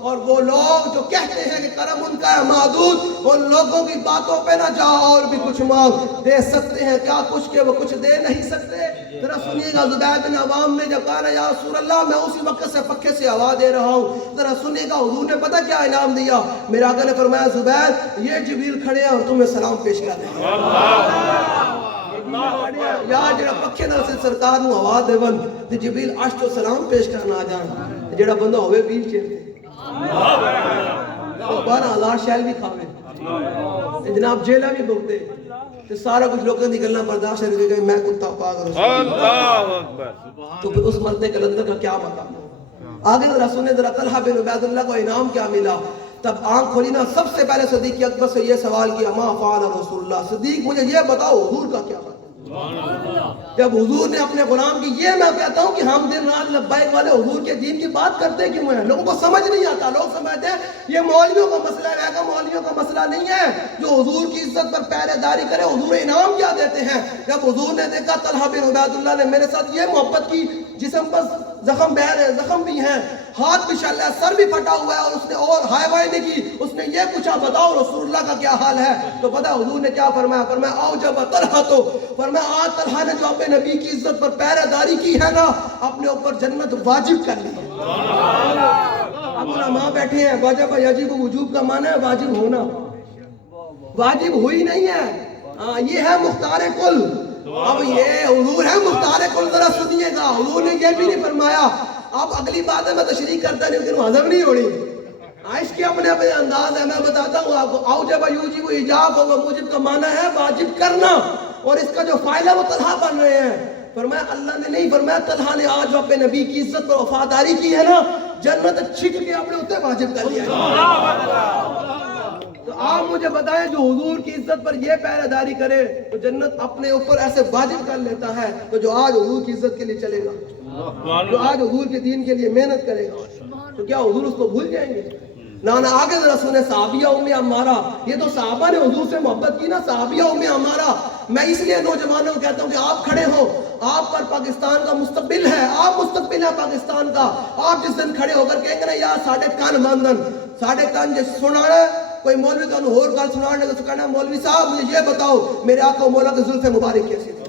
اور وہ لوگ جو کہتے ہیں کہ کرم ان کا ہے محدود ان لوگوں کی باتوں پہ نہ جا اور بھی کچھ مانگ دے سکتے ہیں کیا کچھ کے وہ کچھ دے نہیں سکتے ذرا سنیے گا زبیر بن عوام نے جب کہا یا رسول اللہ میں اسی وقت سے پکے سے آواز دے رہا ہوں ذرا سنیے گا حضور نے پتہ کیا انعام دیا میرے آقا نے فرمایا زبیر یہ جبریل کھڑے ہیں اور تمہیں سلام پیش کر رہے ہیں یا جڑا پکے نال سے سرکار نو آواز دے ون تے جبریل عرش تو سلام پیش کرنا آ جان جڑا بندہ ہوے ویل چیئر تو 12,000 شیل بھی کھاوے جناب جیلہ بھی بھگتے تو سارا کچھ لوگوں دی گلاں برداشت کر کے میں کتا پاک رسول اللہ اکبر تو پھر اس مرتے کلندر کا کیا مقام آگے ذرا سنیں ذرا طلحہ بن عبید اللہ کو انعام کیا ملا تب آنکھ کھولی نا سب سے پہلے صدیق اکبر سے یہ سوال کیا ما فعل رسول اللہ صدیق مجھے یہ بتاؤ حضور کا کیا بات جب حضور نے اپنے غلام کی یہ میں کہتا ہوں کہ ہم دن رات لبیک والے حضور کے دین کی بات کرتے کیوں ہیں لوگوں کو سمجھ نہیں آتا لوگ سمجھتے ہیں یہ مولویوں کا مسئلہ ہے کہ مولویوں کا مسئلہ نہیں ہے جو حضور کی عزت پر پہرے داری کرے حضور انعام کیا دیتے ہیں جب حضور نے دیکھا طلحہ بن عبید اللہ نے میرے ساتھ یہ محبت کی جسم پر زخم بہ رہے زخم بھی ہیں ہاتھ بھی شل ہے سر بھی پھٹا ہوا ہے اور اس نے اور ہائے بھائی نہیں کی اس نے یہ پوچھا بتاؤ رسول اللہ کا کیا حال ہے تو پتہ حضور نے کیا فرمایا فرمایا آؤ جب طلحہ تو فرمایا آج طلحہ نے جو اپنے نبی کی عزت پر پہرے داری کی ہے نا اپنے اوپر جنت واجب کر لی اب علماء بیٹھے ہیں واجب یجب وجوب کا معنی ہے واجب ہونا واجب ہوئی نہیں ہے یہ ہے مختار کل اب یہ حضور ہے مختار کل ذرا سنیے گا حضور نے یہ بھی نہیں فرمایا اب اگلی بات ہے میں تشریح کرتا نہیں لیکن ہضم نہیں ہونی عائش کے اپنے اپنے انداز ہے میں بتاتا ہوں آپ کو اوجب یوجب ایجاب و موجب کا معنی ہے واجب کرنا اور اس کا جو فائل ہے وہ طلحہ بن رہے ہیں فرمایا اللہ نے نہیں فرمایا طلحہ نے آج جو اپنے نبی کی عزت پر وفاداری کی ہے نا جنت چھک کے اپنے اوپر واجب کر لیا تو آپ مجھے بتائیں جو حضور کی عزت پر یہ پہرے داری کرے تو جنت اپنے اوپر ایسے واجب کر لیتا ہے تو جو آج حضور کی عزت کے لیے چلے گا جو آج حضور کے دین کے لیے محنت کرے گا تو کیا حضور اس کو بھول جائیں گے نانا آگے ذرا سنیں صحابیہ ام عمارہ یہ تو صحابہ نے حضور سے محبت کی نا صحابیہ ام عمارہ میں اس لیے نوجوانوں کو کہتا ہوں کہ آپ کھڑے ہو آپ پر پاکستان کا مستقبل ہے آپ مستقبل ہے پاکستان کا آپ جس دن کھڑے ہو کر کہیں گے نا یار ساڑھے کان ماندن ساڑھے کان جس سنا رہے کوئی مولوی تو انہوں اور گل سنانے کو کہنا مولوی صاحب مجھے یہ بتاؤ میرے آقا و مولا کے زلف مبارک کیسے تھے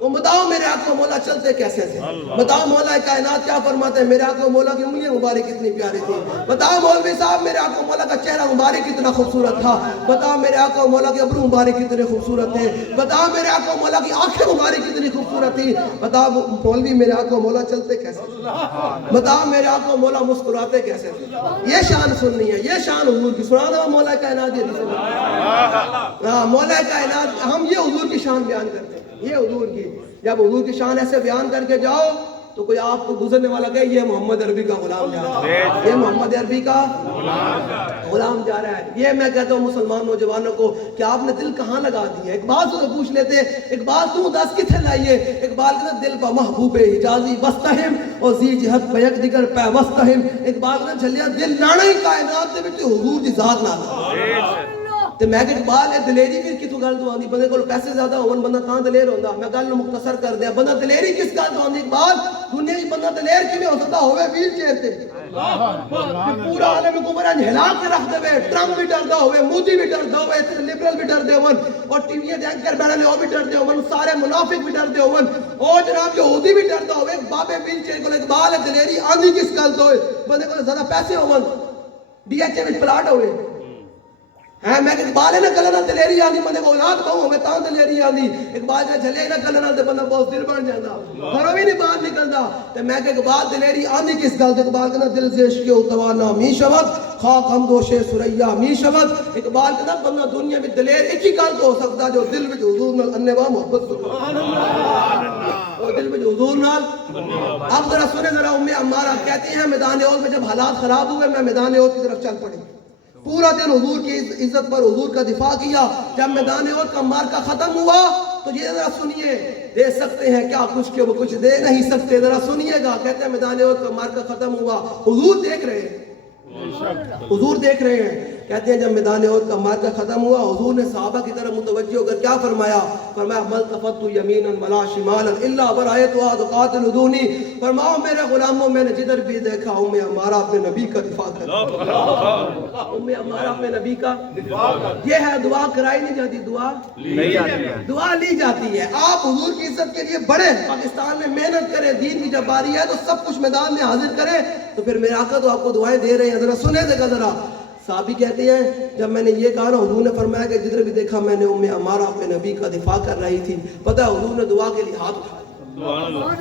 وہ بتاؤ میرے آقا و مولا چلتے کیسے تھے بتاؤ مولا کائنات کیا فرماتے ہیں میرے آقا و مولا کی انگلیاں مبارک کتنی پیاری تھی بتاؤ مولوی صاحب میرے آقا و مولا کا چہرہ مبارک کتنا خوبصورت تھا بتاؤ میرے آقا و مولا کے ابرو مبارک کتنے خوبصورت تھے بتاؤ میرے آقا و مولا کی آنکھیں مبارک کتنی خوبصورت تھی بتاؤ مولوی میرے آقا و مولا چلتے کیسے تھے بتاؤ میرے آقا و مولا مسکراتے کیسے تھے یہ شان سننی ہے یہ شان حضور کی سنا دو مولا کائنات مولا کائنات ہم یہ حضور کی شان بیان کرتے ہیں یہ حضور کی جب حضور کی شان ایسے بیان کر کے جاؤ تو کوئی آپ کو گزرنے والا کہے یہ محمد عربی کا غلام جا رہا ہے یہ محمد عربی کا غلام جا رہا ہے یہ میں کہتا ہوں مسلمان نوجوانوں کو کہ آپ نے دل کہاں لگا دیا اقبال سے پوچھ لیتے اقبال تو دس کتنے لائیے اقبال کہتا دل پا محبوب حجازی بستہم اور زی جہت پیک دیگر پہ وستہم اقبال نے جھلیا دل لانا ہی کائنات دے وچ حضور دی ذات نال تے میں کہ اقبال ہے دلیری بھی کتوں گل تو آندی بندے کول پیسے زیادہ ہون بندہ تاں دلیر ہوندا میں گل مختصر کر دیا بندہ دلیری کس گل تو آندی اقبال دنیا وچ بندہ دلیر کیویں ہو سکتا ہوے ویل چیئر تے پورا عالم حکومت ہلا کے رکھ دے ٹرمپ بھی ڈردا ہوے مودی بھی ڈردا ہوے لبرل بھی ڈردے ہون اور ٹی وی دے اینکر بیٹھے او بھی ڈردے ہون سارے منافق بھی ڈردے ہون او جناب یہودی بھی ڈردا ہوے بابے ویل چیئر کول اقبال ہے دلیری آندی کس گل تو بندے کول زیادہ پیسے ہون ڈی ایچ اے وچ پلاٹ ہوے ہے میں اقبال ہے نا گلے نال دلیری آندی بندے کو اولاد بہو میں تاں دلیری آندی اقبال کا جھلے نا گلے نال تے بندہ بہت دل بن جاندا گھروں بھی نہیں باہر نکلدا تے میں کہ اقبال دلیری آندی کس گل تے اقبال کہنا دل سے عشق و توانا می شود خاک ہم دوش سریا می شود اقبال کہنا بندہ دنیا میں دلیر ایک ہی گل تو ہو سکتا جو دل وچ حضور نال انوا محبت سبحان اللہ اور دل وچ حضور نال اب ذرا سنیں ذرا ام عمارہ کہتی ہیں میدان احد میں جب حالات خراب ہوئے میں میدان احد کی طرف چل پڑی پورا دن حضور کی عزت پر حضور کا دفاع کیا جب میدان احد کا مارکا ختم ہوا تو یہ ذرا سنیے دے سکتے ہیں کیا کچھ کہ وہ کچھ دے نہیں سکتے ذرا سنیے گا کہتے ہیں میدان احد کا مارکا ختم ہوا حضور دیکھ رہے ہیں حضور دیکھ رہے ہیں کہتے ہیں جب میدان احد کا مارکا ختم ہوا حضور نے صحابہ کی طرف متوجہ ہو کر کیا فرمایا فرمایا ملتفت یمینا ولا شمالا الا ورایتها تقاتل دونی فرماؤ میرے غلاموں میں نے جدھر بھی دیکھا ام عمارہ اپنے نبی کا دفاع کر ام عمارہ اپنے نبی کا یہ ہے دعا کرائی نہیں جاتی دعا لی جاتی ہے آپ حضور کی عزت کے لیے بڑھیں پاکستان میں محنت کریں دین کی جب باری ہے تو سب کچھ میدان میں حاضر کریں تو پھر میرے آقا تو آپ کو دعائیں دے رہے ہیں ذرا سنیں دیکھا ذرا صحابی کہتے ہیں جب میں نے یہ کہا نا حضور نے فرمایا کہ جدھر بھی دیکھا میں نے ام عمارہ اپنے نبی کا دفاع کر رہی تھی پتہ ہے حضور نے دعا کے لیے ہاتھ اٹھایا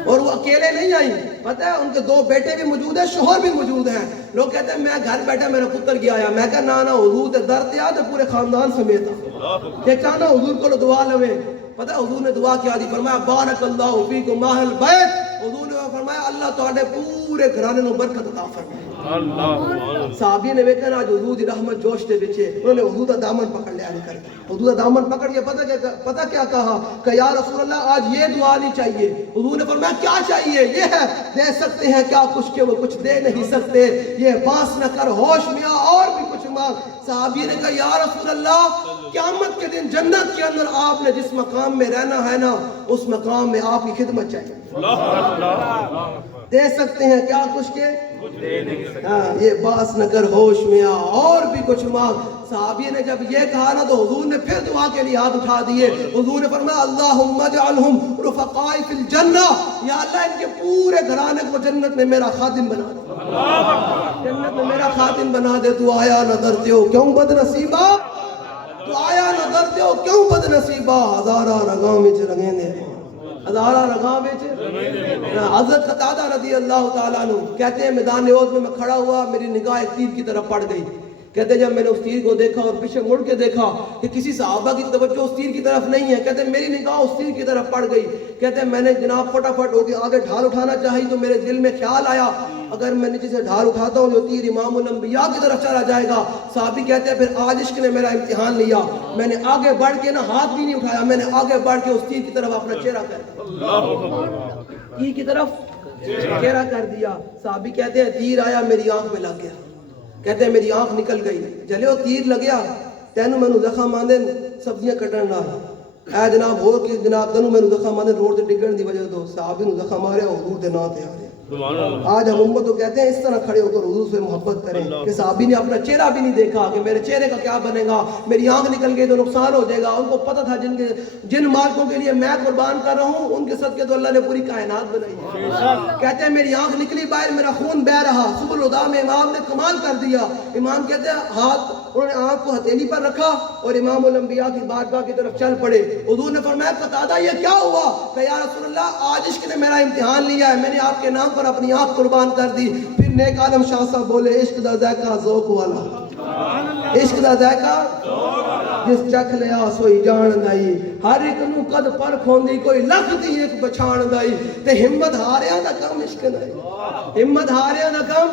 اور وہ اکیلے نہیں آئی پتہ ہے ان کے 2 بیٹے بھی موجود ہیں شوہر بھی موجود ہیں لوگ کہتے ہیں میں گھر بیٹھا میرا پتر گیا آیا میں کہا نا حضور تے در تے آ تے پورے خاندان سمیت کہ چاہنا حضور کو دعا لوے پتہ ہے حضور نے دعا کیا دی فرمایا بارک اللہ فیکم اہل البیت حضور نے فرمایا اللہ تواڈے پورے گھرانے نو برکت عطا فرمائے صحابی نے ویکھا نا حضور دی رحمت جوش دے وچ انہوں نے حضور دا دامن پکڑ لیا کر حضور دا دامن پکڑ کے پتہ کیا کہا کہ یا رسول اللہ آج یہ دعا نہیں چاہیے حضور نے فرمایا کیا چاہیے یہ ہے دے سکتے ہیں کیا کچھ کہ وہ کچھ دے نہیں سکتے یہ باس نہ کر ہوش میں آ اور بھی کچھ مانگ صحابی نے کہا یا رسول اللہ قیامت کے دن جنت کے اندر آپ نے جس مقام میں رہنا ہے نا اس مقام میں آپ کی خدمت چاہیے دے سکتے ہیں کیا کچھ کے یہ باس نہ کر ہوش میں آ اور بھی کچھ مانگ صحابی نے جب یہ کہا نا تو حضور نے پھر دعا کے لیے ہاتھ اٹھا دیے حضور نے فرمایا اللہم اجعلہم رفقائی فی الجنہ یا اللہ ان کے پورے گھرانے کو جنت میں میرا خادم بنا دے جنت میں میرا خادم بنا دے تو آیا نہ ڈرتے ہو کیوں بد نصیبہ تو آیا نہ ڈرتے ہو کیوں بد نصیبہ ہزارہ رگاں وچ رنگیں دے ہزارہ رگاں وچ حضرت قتادہ رضی اللہ تعالیٰ عنہ کہتے ہیں میدان احد میں کھڑا ہوا میری نگاہ ایک تیر کی طرف پڑ گئی کہتے ہیں جب میں نے اس تیر کو دیکھا اور پیچھے مڑ کے دیکھا کہ کسی صحابہ کی توجہ اس تیر کی طرف نہیں ہے کہتے ہیں میری نگاہ اس تیر کی طرف پڑ گئی کہتے ہیں میں نے جناب فٹافٹ ہو کے آگے ڈھال اٹھانا چاہی تو میرے دل میں خیال آیا اگر میں نیچے سے ڈھال اٹھاتا ہوں جو تیر امام الانبیاء کی طرف چلا جائے گا صحابی کہتے ہیں پھر آج عشق نے میرا امتحان لیا میں نے آگے بڑھ کے نا ہاتھ بھی نہیں اٹھایا میں نے آگے بڑھ کے اس تیر کی طرف اپنا چہرہ کر دیا تیر کی طرف چہرہ کر دیا صحابی کہتے ہیں تیر آیا میری آنکھ میں لگ گیا کہتے ہیں میری آنکھ نکل گئی جلیو تیر لگیا تینو میں نو زخم آندے سبزیاں کٹن نہ اے جناب ہو کہ جناب تینو میں نو زخم آندے روڈ تے ڈگن دی وجہ تو صحابی نو زخم آ رہا حضور دے نام تے آ رہا آج ہم امت کو کہتے ہیں اس طرح کھڑے ہو کر حضور سے محبت کریں کہ صحابی نے اپنا چہرہ بھی نہیں دیکھا کہ میرے چہرے کا کیا بنے گا میری آنکھ نکل گئی تو نقصان ہو جائے گا ان کو پتہ تھا جن مالکوں کے لیے میں قربان کر رہا ہوں ان کے صدقے تو اللہ نے پوری کائنات بنائی ہے کہتے ہیں میری آنکھ نکلی باہر میرا خون بہ رہا سبل الہدا میں امام نے کمال کر دیا امام کہتے ہیں ہاتھ انہوں نے آنکھ کو ہتھیلی پر رکھا اور امام الانبیاء کی بارگاہ کی طرف چل پڑے حضور نے فرمایا قتادہ یہ کیا ہوا کہ یا رسول اللہ آج عشق نے میرا امتحان لیا ہے میں نے آپ کے نام پر اپنی آنکھ قربان کر دی پھر نیک عالم شاہ صاحب بولے عشق دا ذائقہ ذوق والا عشق دا ذائقہ جس چکھ لیا سوئی جان دائی ہر ایک نو قد پر کھوندی کوئی لکھ دی ایک بچھان دائی تے ہمت ہاریاں دا کم عشق دائی ہمت ہاریاں دا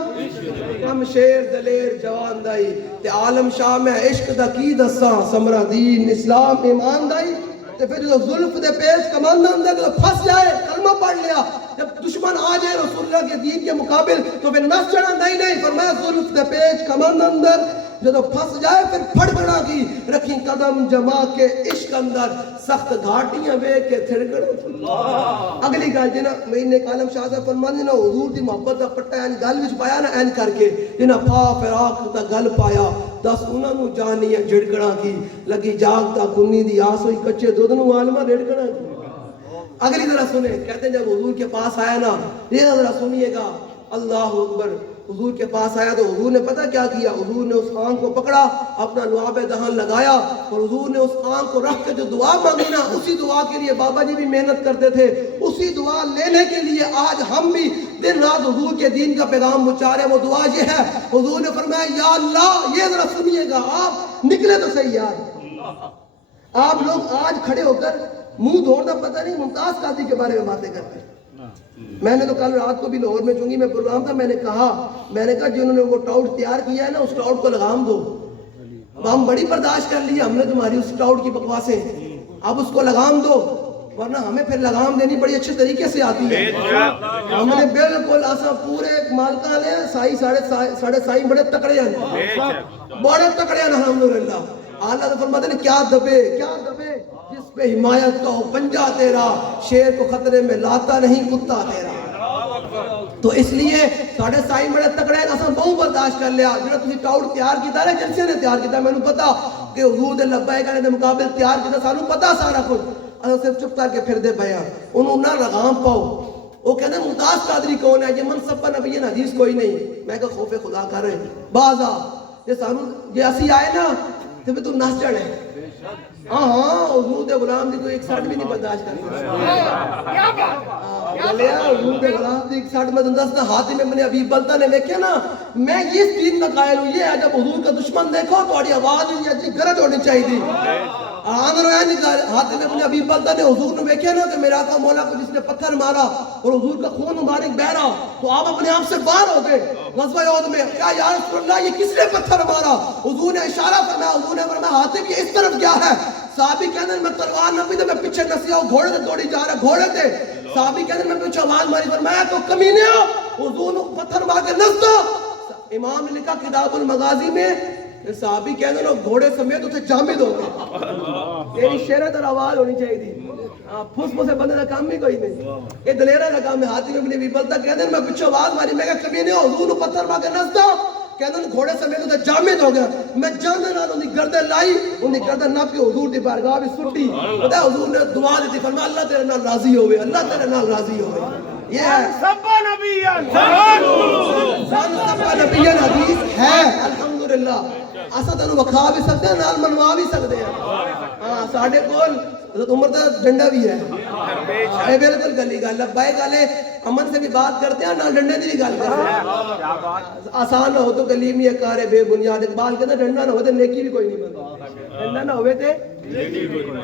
کم شیر دلیر جوان دائی تے عالم شاہ میں عشق دا کی دساں سمرہ دین اسلام ایمان دائی تے پھر جو ظلف دے پیش کماندہ اندر جو پھنس جائے کلمہ پڑھ لیا جب دشمن آ جائے رسول اللہ کے دین کے مقابل تو پھر نس چڑھا نہیں فرمایا ظلف دے پیش کماندہ اندر جو پھنس جائے پھر پھڑ پڑا کی رکھی قدم جما کے عشق اندر سخت گھاٹیاں بے کے تھڑکڑا اگلی گل جنا میں نے عالم شاہ صاحب فرمانے نا حضور دی محبت دا پٹا این گل وچ پایا نا این کر کے جنا پا فراق دا گل پایا دس انہاں نو جانی جھڑکڑا کی لگی جاگ تا کنی دی آس ہوئی کچے دودھ نو عالمہ ریڑکڑا کی اگلی ذرا سنیں کہتے ہیں جب حضور کے پاس آیا نا یہ ذرا سنیے گا اللہ اکبر حضور کے پاس آیا تو حضور نے پتہ کیا کیا؟ حضور نے اس آنکھ کو پکڑا، اپنا لعاب دہن لگایا اور حضور نے اس آنکھ کو رکھ کے جو دعا مانگی نا، اسی دعا کے لیے بابا جی بھی محنت کرتے تھے، اسی دعا لینے کے لیے آج ہم بھی دن رات حضور کے دین کا پیغام پہنچا رہے ہیں۔ وہ دعا یہ ہے، حضور نے فرمایا یا اللہ، یہ ذرا سنیے گا، آپ نکلے تو صحیح یار۔ آپ لوگ آج کھڑے ہو کر منہ دھوڑنا پتہ نہیں ممتاز قادری کے بارے میں باتیں کرتے ہیں۔ میں نے تو کل رات کو بھی لاہور میں چونکہ میں پروگرام تھا، میں نے کہا جنہوں نے وہ ٹاؤٹ تیار کیا ہے نا، اس ٹاؤٹ کو لگام دو۔ اب ہم بڑی برداشت کر لی ہم نے تمہاری اس ٹاؤٹ کی بکواسیں، اب اس کو لگام دو، ورنہ ہمیں پھر لگام دینی بڑی اچھے طریقے سے آتی ہے۔ ہم نے بالکل ایسا پورے مالکان ہیں، سائی ساڑھے سائی بڑے تکڑے ہیں، بڑے تکڑے ہیں الحمدللہ۔ اللہ تو فرماتے ہیں کیا دبے جس پہ حمایت کا ہو پنجہ تیرا، شیر کو خطرے میں لاتا نہیں کتا تیرا۔ تو اس لیے ساڑھے سائی بڑے تکڑے ہیں، اساں بہت برداشت کر لیا۔ جنہوں تسی ٹاؤٹ تیار کیتا ہے، جلسے نے تیار کیتا ہے، میں نے پتا کہ حضور دے لبیک کہنے دے مقابل تیار کیتا، سانوں پتا سارا کچھ، اساں صرف چپ کر کے پھر دے بیان انہوں نہ لگام پاؤ۔ وہ کہتے ہیں ممتاز قادری کون ہے؟ یہ منصب پر نبی حدیث کوئی نہیں۔ میں کہا خوف خدا کر رہے ہیں بازا یہ سانوں یہ اسی آئے نا تو بھی تو نس جڑے۔ ہاں حضور دے غلام دی کوئی ایک ساٹھ بھی نہیں برداشت کرتا۔ حضور دے غلام دی ایک ساٹھ میں دسنا حاتم ابن ابی بلتہ نے دیکھے نا، میں اس دین کا قائل ہوں، یہ ہے جب حضور کا دشمن دیکھو تو آڑی آواز یہ اچھی گرج ہونی چاہیے تھی۔ حاتم ابن ابی بلتہ نے حضور نے دیکھے نا کہ میرا آقا مولا کو جس نے پتھر مارا اور حضور کا خون مبارک بہ رہا، تو آپ اپنے آپ سے باہر ہو گئے غزوہ احد میں، کیا یا رسول اللہ یہ کس نے پتھر مارا؟ حضور نے اشارہ فرمایا، حضور نے فرمایا حاتم یہ اس طرف کیا ہے؟ صحابی کہتے ہیں میں تلوار نہ بھی تو میں پیچھے نسیا ہوں، گھوڑے سے دوڑی جا رہا، گھوڑے تھے۔ صحابی کہتے ہیں میں پیچھے آواز ماری، فرمایا تو کمینے ہو، حضور نے پتھر مار کے نس دو۔ امام نے لکھا کتاب المغازی میں، صحابی کہتے ہیں گھوڑے سمیت اسے جامد ہو گئے۔ تیری شیرت اور آواز ہونی چاہیے تھی، پھس پھسے بندے کا کام بھی کوئی نہیں، یہ دلیرہ کا کام ہے۔ حاتم ابن ابی بلتہ کہتے ہیں میں پیچھے آواز ماری، میں کہا کمینے ہو، حضور نے پتھر مار کے نس دو۔ کہتے ہیں گھوڑے سمیت اسے جامد ہو گیا، میں جاندے نال انہی گردن لائی، انہی گردن ناپ کے حضور دی بارگاہ بھی سٹی۔ پتہ ہے حضور نے دعا دیتی، فرمایا اللہ تیرے نال راضی ہوئے، اللہ تیرے نال راضی ہوئے۔ یہ ہے سبا نبیان سبا نبیان حدیث ہے الحمدللہ۔ اسا تینوں وکھا بھی سکتے ہیں، نال منوا بھی سکتے ہیں۔ ہاں ساڈے کول حضرت عمر دا ڈنڈا بھی ہے، اے بالکل گلی گل لبائے گالے امن سے بھی بات کرتے ہیں، نال ڈنڈے دی بھی گل کرتے ہیں۔ آسان نہ ہو تو کلیم یہ کارے بے بنیاد، اقبال کہتے ہیں ڈنڈا نہ ہو تو نیکی بھی کوئی نہیں بنتا، ڈنڈا نہ ہوئے تھے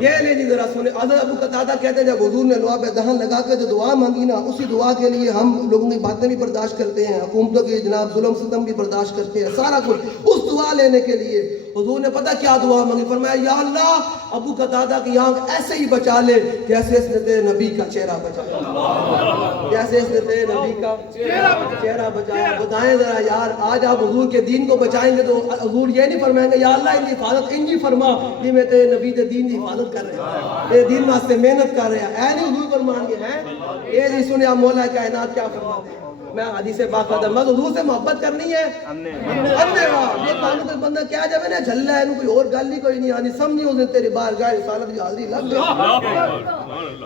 یہ لے جی ذرا سنے۔ حضرت ابو قتادہ کہتے ہیں جب حضور نے لعاب دہن لگا کے جو دعا مانگی نا، اسی دعا کے لیے ہم لوگوں کی باتیں بھی برداشت کرتے ہیں، حکومتوں کی جناب ظلم ستم بھی برداشت کرتے ہیں، سارا کچھ اس دعا لینے کے لیے حضور نے پتہ کیا دعا مانگی؟ فرمایا یا اللہ ابو قتادہ کی آنکھ ایسے ہی بچا لے جیسے اس نے تیرے نبی کا چہرہ بچایا، جیسے اس نے تیرے نبی کا چہرہ بچایا۔ بتائیں ذرا یار، آج آپ حضور کے دین کو بچائیں گے تو حضور یہ نہیں فرمائیں گے یا اللہ ان کی حفاظت انجی فرما، یہ میں تیرے نبی دے دین کی حفاظت کر رہے ہیں، تیرے دین واسطے محنت کر رہے ہیں، اے نہیں حضور فرمان گے ہیں یہ نہیں سنے آپ مولا کائنات کیا فرماتے ہیں۔ میں حدیث پاک کا درمد حضور سے محبت کرنی ہے اندے واہ، یہ قانون کوئی بندہ کیا جائے نا جھلا ہے، کوئی اور گل ہی کوئی نہیں آنی، سمجھی اس نے تیری بارگاہ رسالت کی حاضری لگ گئی۔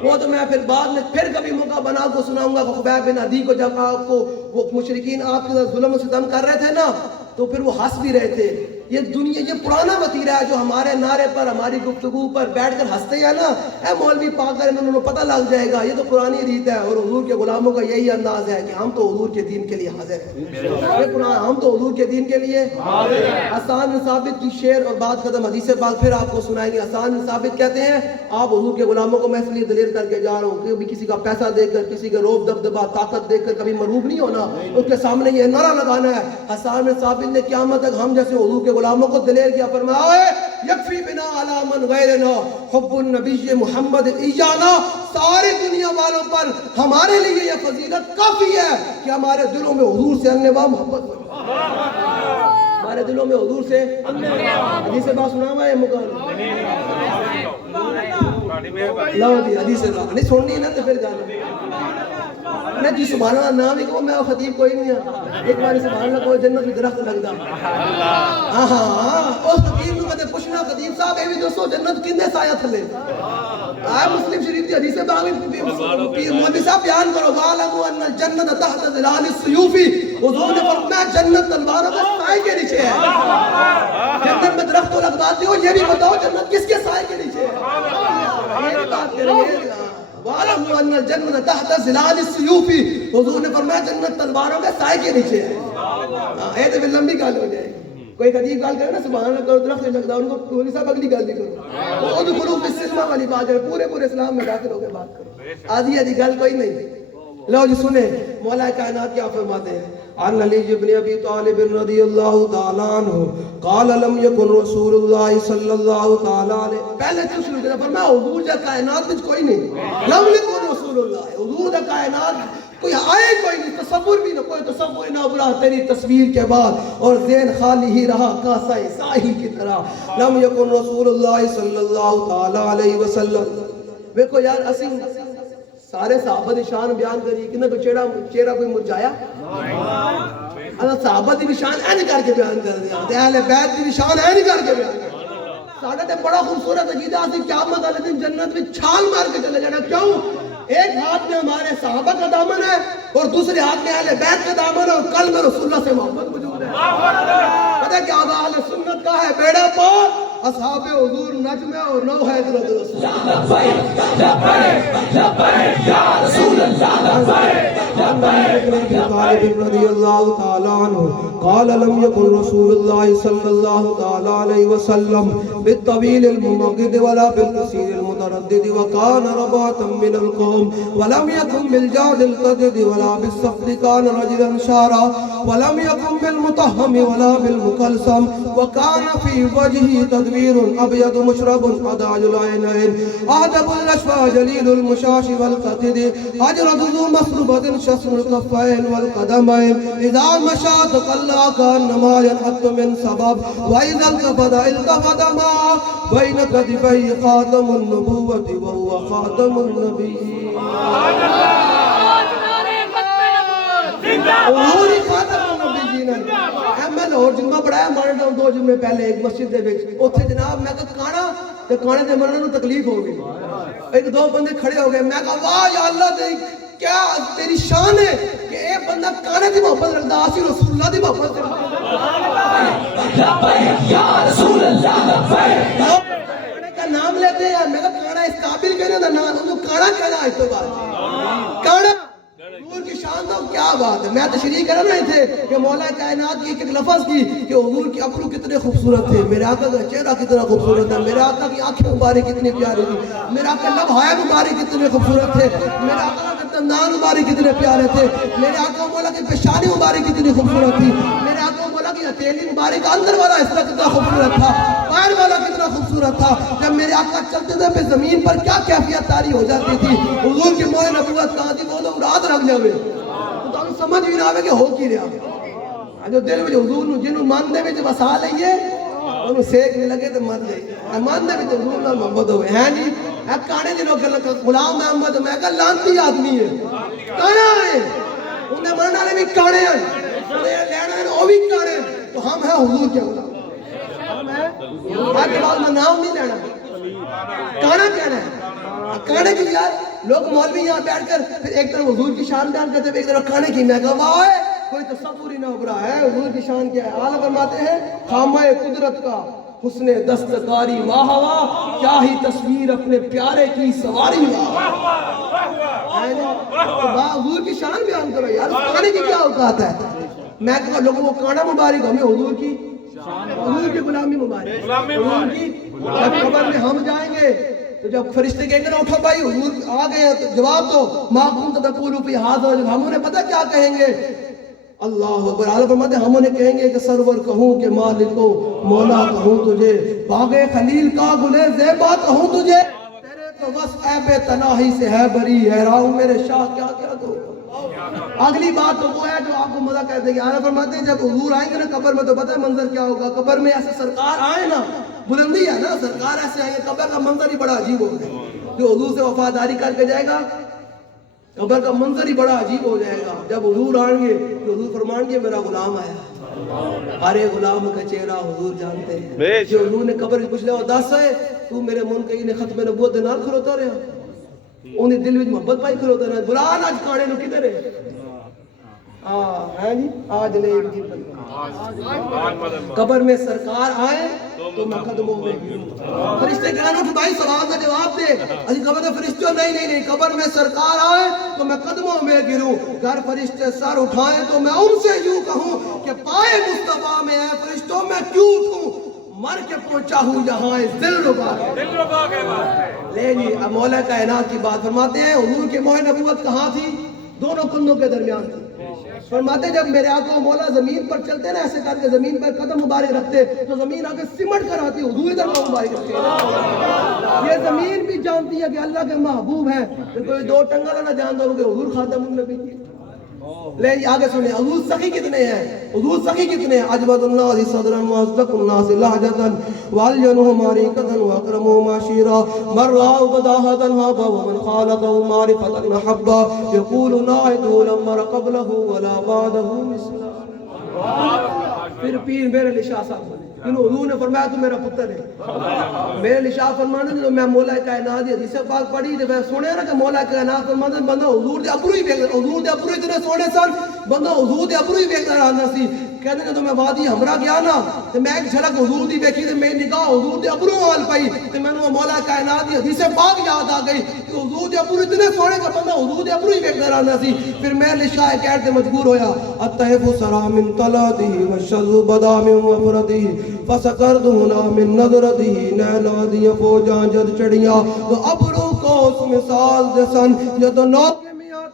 وہ تو میں پھر بعد میں پھر کبھی موقع بنا کو سناؤں گا، خبیب بن عدی کو جب آپ کو وہ مشرکین آپ کے ساتھ ظلم و ستم کر رہے تھے نا، تو پھر وہ ہنس بھی رہے تھے۔ یہ دنیا یہ پرانا وتیرہ ہے جو ہمارے نعرے پر ہماری گفتگو پر بیٹھ کر ہنستے ہیں نا، اے مولوی پاک کر انہوں نے پتہ لگ جائے گا، یہ تو پرانی ریت ہے، اور حضور کے غلاموں کا یہی انداز ہے کہ ہم تو حضور کے دین کے لیے حاضر ہیں، یہ پرانا ہم تو حضور کے دین کے لیے حسان بن ثابت کی شعر اور بات ختم حدیث پاک پھر آپ کو سنائیں گے۔ حسان بن ثابت کہتے ہیں آپ حضور کے غلاموں کو میں اس لیے دلیر کر کے جا رہا ہوں کہ کبھی کسی کا پیسہ دے کر، کسی کا روب دبدبا طاقت دے کر کبھی مروب نہیں ہونا، اس کے سامنے یہ نعرہ لگانا ہے۔ حسان بن ثابت نے قیامت تک ہم جیسے حضور کے غلاموں کو دلیر کیا، فرمایا یکفی بنا علی من غیرنا حب النبی محمد ایانا، ساری دنیا والوں پر ہمارے لیے یہ فضیلت کافی ہے کہ ہمارے دلوں میں حضور سے انواع محبت ہو، ہمارے دلوں میں حضور سے حدیث بات سنا ہوا ہے مکان لو جی حدیث نہیں سننی ہے نا تو پھر گل میں جی سبحان اللہ نام ہی کہو میں خطیب کوئی نہیں ہاں ایک بار سبحان اللہ کو جنت بھی درخت لگدا ہاں ہاں اس خطیب کو کدے پوچھنا خطیب صاحب یہ بھی دسو جنت کنے سایہ تھلے آئے مسلم شریف کی حدیث باغی مولوی صاحب بیان کرو وَعْلَمُوا أَنَّ الْجَنَّةَ تَحْتَ ظِلَالِ السُّيُوفِ حضور نے فرمایا جنت تلواروں کے سائے کے نیچے ہے جنت میں درخت کو لگواتے ہو یہ بھی بتاؤ جنت کس کے سائے کے نیچے ہے یہ بات کریں گے وَعْلَمُوا أَنَّ الْجَنَّةَ تَحْتَ ظِلَالِ السُّيُوفِ حضور نے فرمایا جنت تلواروں کے سائے کے نیچے ہے یہ تو پھر لمبی گل ہو جائے گی کوئی قدیم گال کرے نا سبحان اللہ کرو درخت نہیں لگتا ان کو پوری صاحب اگلی گال بھی کرو وہ دخلو فی السلمہ والی بات ہے پورے اسلام میں داخل ہو کے بات کرو آدھی گال کوئی نہیں لو جی سنیں مولا کائنات کیا فرماتے ہیں عن علی بن ابی طالب رضی اللہ تعالیٰ عنہ قال لم یکن رسول اللہ صلی اللہ تعالیٰ علیہ پہلے تو شروع کرنا فرمایا حضور جا کائنات میں کوئی نہیں لم یکن رسول اللہ حضور جا کائنات کوئی آئے کوئی نہیں تصور بھی نہ کوئی تصور نہ برا تیری تصویر کے بعد اور ذہن خالی ہی رہا کاسا ساحل کی طرح لم یکن رسول اللہ صلی اللہ تعالیٰ علیہ وسلم دیکھو یار اسی سارے صحابہ دی شان بیان کری کہ نہ کوئی چہرہ کوئی مرجایا اللہ صحابہ دی شان این کر کے بیان کر دیا اہل بیت دی شان این کر کے بیان کر ساڑھا تے بڑا خوبصورت عقیدہ اسی قیامت والے دن جنت میں چھال مار کے چلے جانا کیوں ایک ہاتھ میں ہمارے صحابہ کا دامن ہے اور دوسرے ہاتھ میں اہل بیت کا دامن ہے اور قلب میں رسول اللہ سے محبت موجود ہے پتہ کیا ہوگا اہل سنت کا ہے بیڑا پار اصحاب حضور نجم اور نو ہے درود رسول لبیک لبیک لبیک یا رسول اللہ لبیک لبیک طالب رضی اللہ تعالیٰ عنہ قال لم يكن رسول الله صلى الله تعالى عليه وسلم بالطويل الممغد ولا بالقصير المتردد وكان رباطا من القوم ولم يكن بالجاد القدد ولا بالسفر كان رجلا شارا ولم يكن بالمطهم ولا بالمكلسم وكان في وجهه تدوير أبيض مشرب أداج العينين أهدب الأشفى جليل المشاش والقتد أجرد ذو مسربة شسم الكفين والقدمين إذا مشى تقلى كأنما ينحط من سبب وإذا التفت ما بين كتفيه خاتم النبوة وهو خاتم النبي اور ہی خاتم النبی جینا میں لاہور جمعہ پڑھایا مارے ڈاؤن 2 جمعے پہلے ایک مسجد دے وچ اوتھے جناب میں کہا کانا تے کانے دے مرنے نوں تکلیف ہو گئی ایک 2 بندے کھڑے ہو گئے میں کہا واہ یا اللہ دے کیا تیری شان ہے کہ اے بندہ کانے دی محبت رکھدا اسی رسول اللہ دی محبت لبیک یا رسول اللہ لبیک کانے کا نام لیتے ہیں میں کہا کانا اس قابل کہنے دا نام انہوں کانا کہنا اس تو بعد کانا حضور کی شان تو کیا بات ہے میں تشریح کر رہے تھے کہ مولا کائنات کی ایک لفظ کی کہ حضور کی ابرو کتنے خوبصورت تھے میرے آقا کا چہرہ کتنا خوبصورت ہے میرے آقا کی آنکھیں مبارک کتنی پیاری تھی میرے آقا لب ہائے مبارک کتنے خوبصورت تھے میرے آقا کا دندان مبارک کتنے پیارے تھے میرے آقا مولا کی پیشانی مبارک کتنی خوبصورت تھی میرے آقا مولا کی ہتھیلی مبارک اندر والا حصہ کتنا خوبصورت تھا پیر والا کتنا خوبصورت تھا جب میرے آقا چلتے تھے پہ زمین پر کیا کیفیت طاری ہو جاتی تھی حضور کی موہ نبوت کہاں تھی وہ لوگ رات رکھ جاوے تو ہم سمجھ بھی نہ آوے کہ ہو کی رہا جو دل میں حضور نو جنہوں ماندے میں جب بسا لئیے انہوں سیک نہیں لگے تو مر جائے ماندے میں تو حضور اللہ محمد ہوئے ہیں جی اے کانے جنہوں کہ غلام محمد میں کہا لانتی آدمی ہے کانا ہے انہیں مرنا لے بھی کانے ہیں انہیں لینا ہے وہ بھی کانے ہیں تو ہم ہیں حضور کے غلام ہم ہیں آج کے بعد میں نام نہیں لینا کانا کہنا ہے کانے کی یار لوگ مولوی یہاں بیٹھ کر پھر ایک طرف حضور کی شان بیان کرتے ہیں ایک طرف کانے کی میں کہا واہ کوئی تصور ہی نہ ابھرا ہے حضور کی شان کیا ہے اعلیٰ فرماتے ہیں خامہ قدرت کا حسن دستکاری ماہوا کیا ہی تصویر اپنے پیارے کی سواری حضور کی شان بیان کرو یار کانے کی کیا اوقات ہے میں کہا لوگوں کو کانا مبارک ہمیں حضور کی غلامی مبارک حضور کی جب قبر میں ہم جائیں گے تو جب فرشتے کہیں گے نا اٹھو بھائی حضور آ گئے تو جواب دو ما کنت تقول فی ھذا ہم انہیں پتہ کیا کہیں گے اللہ اکبر اعلیٰ فرماتے ہیں ہم انہیں کہیں گے کہ سرور کہوں کہ مالک و مولا کہوں تجھے باغ خلیل کا گلے زیبا کہوں تجھے تیرے تو بس عیب تناہی سے ہے بری حیراؤں میرے شاہ کیا کیا دو اگلی بات تو وہ ہے جو آپ کو مزہ کہتے ہیں اعلیٰ فرماتے ہیں جب حضور آئیں گے نا قبر میں تو پتہ ہے منظر کیا ہوگا قبر میں ایسے سرکار آئے نا بلندی ہے نا سرکار ایسے آئیں گے قبر کا منظر ہی بڑا عجیب ہوگا جو حضور سے وفاداری کر کے جائے گا قبر کا منظر ہی بڑا عجیب ہو جائے گا. جب حضور آئیں گے تو حضور فرمائیں گے میرا غلام آیا. ہر ایک غلام کا چہرہ حضور جانتے ہیں. جو حضور نے قبر سے پوچھ لیا دس ہے تو میرے منکئی نے ختم نبوت دے نال کھلوتا رہا, انہیں دل وچ محبت پائی کھلوتا رہا. بلا آج کھانے نو کدھر ہے جی آج لے جی قبر میں سرکار آئے تو میں قدموں میں گروں. فرشتے کہنا کہ بھائی سوال کا جواب دے. اسی قبر میں فرشتوں نہیں قبر میں سرکار آئے تو میں قدموں میں گروں. اگر فرشتے سر اٹھائیں تو میں ان سے یوں کہوں کہ پائے مصطفیٰ میں ہے فرشتوں میں کیوں اٹھوں, مر کے پہنچا ہوں یہاں اس دل ربا کے واسطے. لے جی اب مولا کائنات کی بات فرماتے ہیں. حضور کی مہر نبوت کہاں تھی؟ دونوں کندھوں کے درمیان تھی. فرماتے جب میرے آقا مولا زمین پر چلتے نا ایسے کر کے زمین پر قدم مبارک رکھتے تو زمین آگے سمٹ کر آتی, حضور ادھر مبارک رکھتے ہیں. یہ زمین بھی جانتی ہے کہ اللہ کے محبوب ہیں. کوئی دو ٹنگا نہ جان دو کہ حضور خاتم النبی تھی. لے آگے سنیں حضور سخی کتنے ہیں؟ حضور سخی کتنے ہیں؟ اجود الناس صدرا واصدق الناس لہجتا والجنهم مارقتا واکرمهم عشیرا من رآه بداهة هابا ومن خالقه معرفة حبا يقول ناعده لم مر قبله ولا بعده مثلا. پھر پیر میرے علی شاہ صاحب بولے انہوں حضور نے فرمایا تو میرا پتر ہے. میرے علی شاہ فرمانے جو میں مولا کائنات حدیث پاک پڑھی تو میں سنے نا کہ مولا کائنات فرمانے بندہ حضور دے ابرو ہی ویکھدا, حضور دے ابرو اتنے سونے سن بندہ حضور دے ابرو ہی ویکھدا رہنا سی. کہتے ہیں جب میں وادی ہمرا گیا نا تو میں ایک جھلک حضور دی ویکھی تو میری نگاہ حضور دے ابرو وال پئی تو میں نے مولا کائنات دی حدیث پاک یاد آ گئی کہ حضور دے ابرو اتنے سونے کہ بندہ حضور دے ابرو ہی ویکھدا رہنا سی. پھر میں علی شاہ کہتے مجبور ہویا الطیف سرا من طلعته والشذ بدا من وفرته فسکرتنا من نظرته نیلا دی فوجاں جد چڑیاں تو ابرو کو اس مثال دسن جد نوک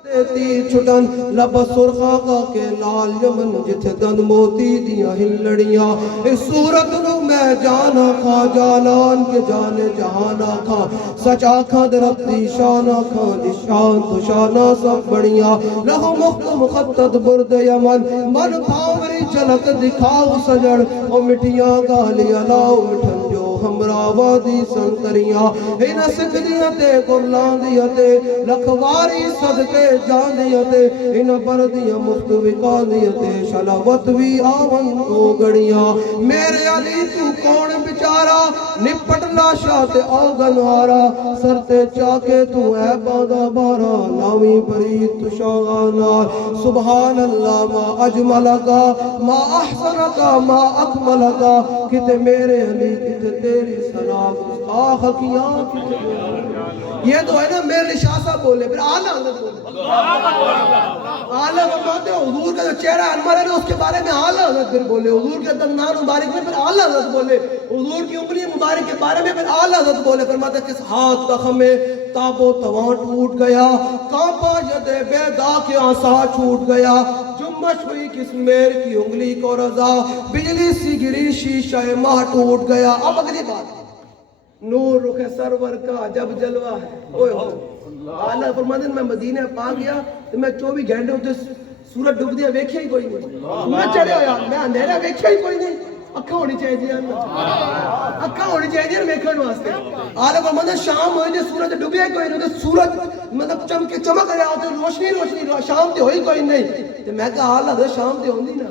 تیر چھٹن لب سرخا کا کے لال یمن جتھے دند موتی دیاں ہلڑیاں. اس صورت نو میں جانا کھا جانان کے جانے جہانا کھا سچ آکھا درپتی شانا کھا جشان تو شانا سب بڑیاں. لہو مخت مخطط برد یمن من پاوری جھلک دکھاؤ سجڑ او مٹھیاں گالی الاؤ مٹھن جو ہمرا وادی سنتریاں. ان سکھ دیاں تے قرلان دیاں تے لکھواری صدقے جان دیاں تے ان بردیاں مفت وکان دیاں تے شلاوت وی آون تو گڑیاں. میرے علی تو کون بچارا نپٹ لاشا تے آگن ہارا سر تے چاکے تو اے بادا بارا ناوی برید شاغانا. سبحان اللہ ما اجملکا ما احسنکا ما اکملکا. کتے میرے علی کتے تیری سنا گستاخ کیاں کتے. یہ تو ہے نا میرے شاہ صاحب بولے. پھر اعلیٰ حضرت بولے اعلیٰ فرماتے ہیں حضور کا جو چہرہ انور ہے اس کے بارے میں اعلیٰ حضرت پھر بولے. حضور کے دندان مبارک میں پھر اعلیٰ حضرت بولے. حضور کی انگلی مبارک کے بارے میں پھر اعلیٰ حضرت بولے. فرماتے ہیں کس ہاتھ کا خمے تاب و تواں ٹوٹ گیا کانپا ید بیدا کے آسا چھوٹ گیا جمش ہوئی کس میر کی انگلی کو رضا بجلی سی گری شیشہ ماہ ٹوٹ گیا. اب اگلی بات نور رخ سرور کا جب جلوہ ہے. اوئے اللہ فرماتے ہیں میں مدینہ پا گیا تو میں 24 گھنٹے ہوتے سورج ڈوب دیا ویکھیا ہی کوئی نہیں. سورج چڑھے ہویا میں اندھیرا ویکھیا ہی کوئی نہیں. اکھاں ہونی چاہیے دیا اکھاں ہونی چاہیے ویکھن واسطے. اللہ فرماتے ہیں شام ہوئی تے سورج ڈوبیا ہی کوئی نہیں. تے سورج مطلب چمک رہا ہوتے روشنی شام تے ہوئی کوئی نہیں. تے میں کہا اللہ شام تے ہوندی نا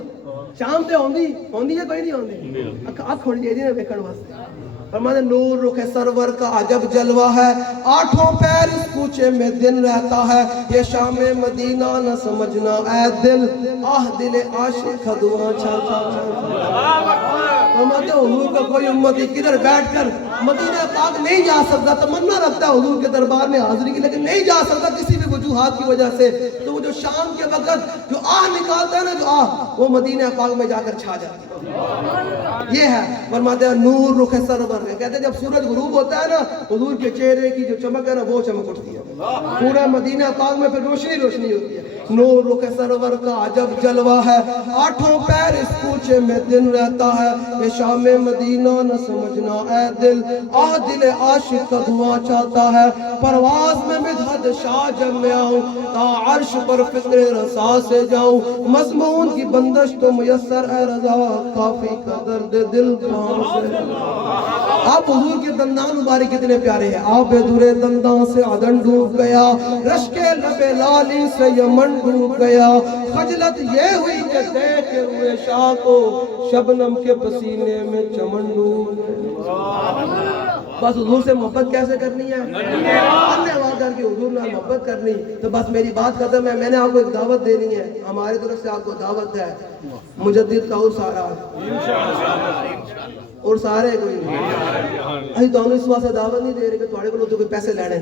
شام تے ہوندی ہے کوئی نہیں ہوندی. اکھ ہونی چاہیے ویکھن واسطے. فرماتے نور رخ سرور کا عجب جلوہ ہے آٹھوں پیر اس کوچے میں دن رہتا ہے. یہ شام مدینہ نہ سمجھنا اے دل آہ دل عاشق دعا چھاتا. فرماتے حضور کا کوئی امتی کدھر بیٹھ کر مدینہ پاک نہیں جا سکتا تمنا رکھتا ہے حضور کے دربار میں حاضری کی لیکن نہیں جا سکتا کسی بھی وجوہات کی وجہ سے. تو وہ جو شام کے وقت جو آہ نکالتا ہے نا جو آہ وہ مدینہ پاک میں جا کر چھا جاتا ہے. یہ ہے فرماتے ہیں نور رخ سرور ہے. کہتے ہیں جب سورج غروب ہوتا ہے نا حضور کے چہرے کی جو چمک ہے نا وہ چمک اٹھتی ہے. پورا مدینہ پاک میں پھر روشنی ہوتی ہے. نور رخ سرور کا عجب جلوہ ہے آٹھوں پیر اس کوچے میں دن رہتا ہے. یہ شام مدینہ نہ سمجھنا اے دل آہ دل عاشق کا دھواں چاہتا ہے. پرواز میں مدحت محمد شاہ جب میں آؤں تا عرش پر فکر رسا سے جاؤں مضمون کی بندش تو میسر ہے رضا کافی کا درد دل کہاں سے آپ حضور کے دندان مبارک کتنے پیارے ہیں آب دور دندان سے عدن ڈوب گیا رشک لب لالی سے یمن ڈوب گیا خجلت یہ ہوئی کہ دیکھے ہوئے شاہ کو شبنم کے پسینے میں چمن ڈوب گیا بس حضور سے محبت کیسے کرنی ہے اللہ وہاں کر کے حضور نے محبت کرنی تو بس میری بات ختم ہے میں نے آپ کو ایک دعوت دینی ہے ہماری طرف سے آپ کو دعوت ہے مجدد کا اور سارا اور سارے کوئی اسی تو اس واسطے دعوت نہیں دے رہے کہ تھوڑے کو کوئی پیسے لینے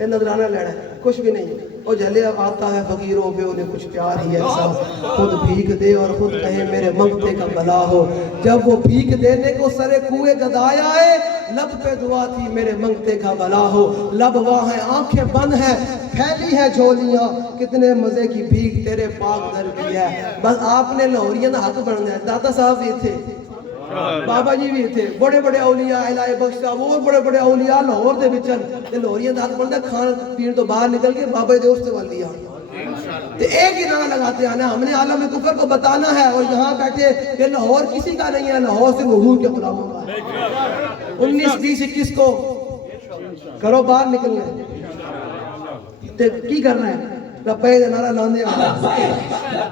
یہ نظرانہ لینا ہے کچھ بھی نہیں اور جھلے آتا ہے فقیروں پہ انہیں کچھ پیار ہی ایسا خود بھیک دے اور خود کہے میرے منگتے کا بلا ہو جب وہ بھیک دینے کو سرے کوئے گدایا ہے لب پہ دعا تھی میرے منگتے کا بلا ہو لب وہاں ہے آنکھیں بند ہیں پھیلی ہے جھولیاں کتنے مزے کی بھیک تیرے پاک در کی ہے بس آپ نے لاہوریاں دا حق بننا ہے داتا صاحب بھی تھے بابا جی بھی تھے بڑے بڑے اولیاء الہی بخش صاحب اور بڑے بڑے اولیاء لاہور دے وچن تے لاہوریاں دا حق بننا ہے کھان پین تو باہر نکل کے بابا جی دوست والے لیا تو ایک ہی نعرہ لگاتے ہیں نا ہم نے عالم کفر کو بتانا ہے اور یہاں بیٹھے کہ لاہور کسی کا نہیں ہے لاہور سے حضور کے غلاموں کا 19 20 21 کو کرو باہر نکلنا تے کی کرنا ہے لبیک نعرہ لاندے آنا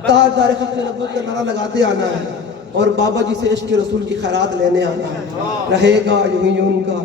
تاج دار ختم نبوت کا نعرہ لگاتے آنا ہے اور بابا جی سے عشق رسول کی خیرات لینے آنا ہے رہے گا یوں ہی ان کا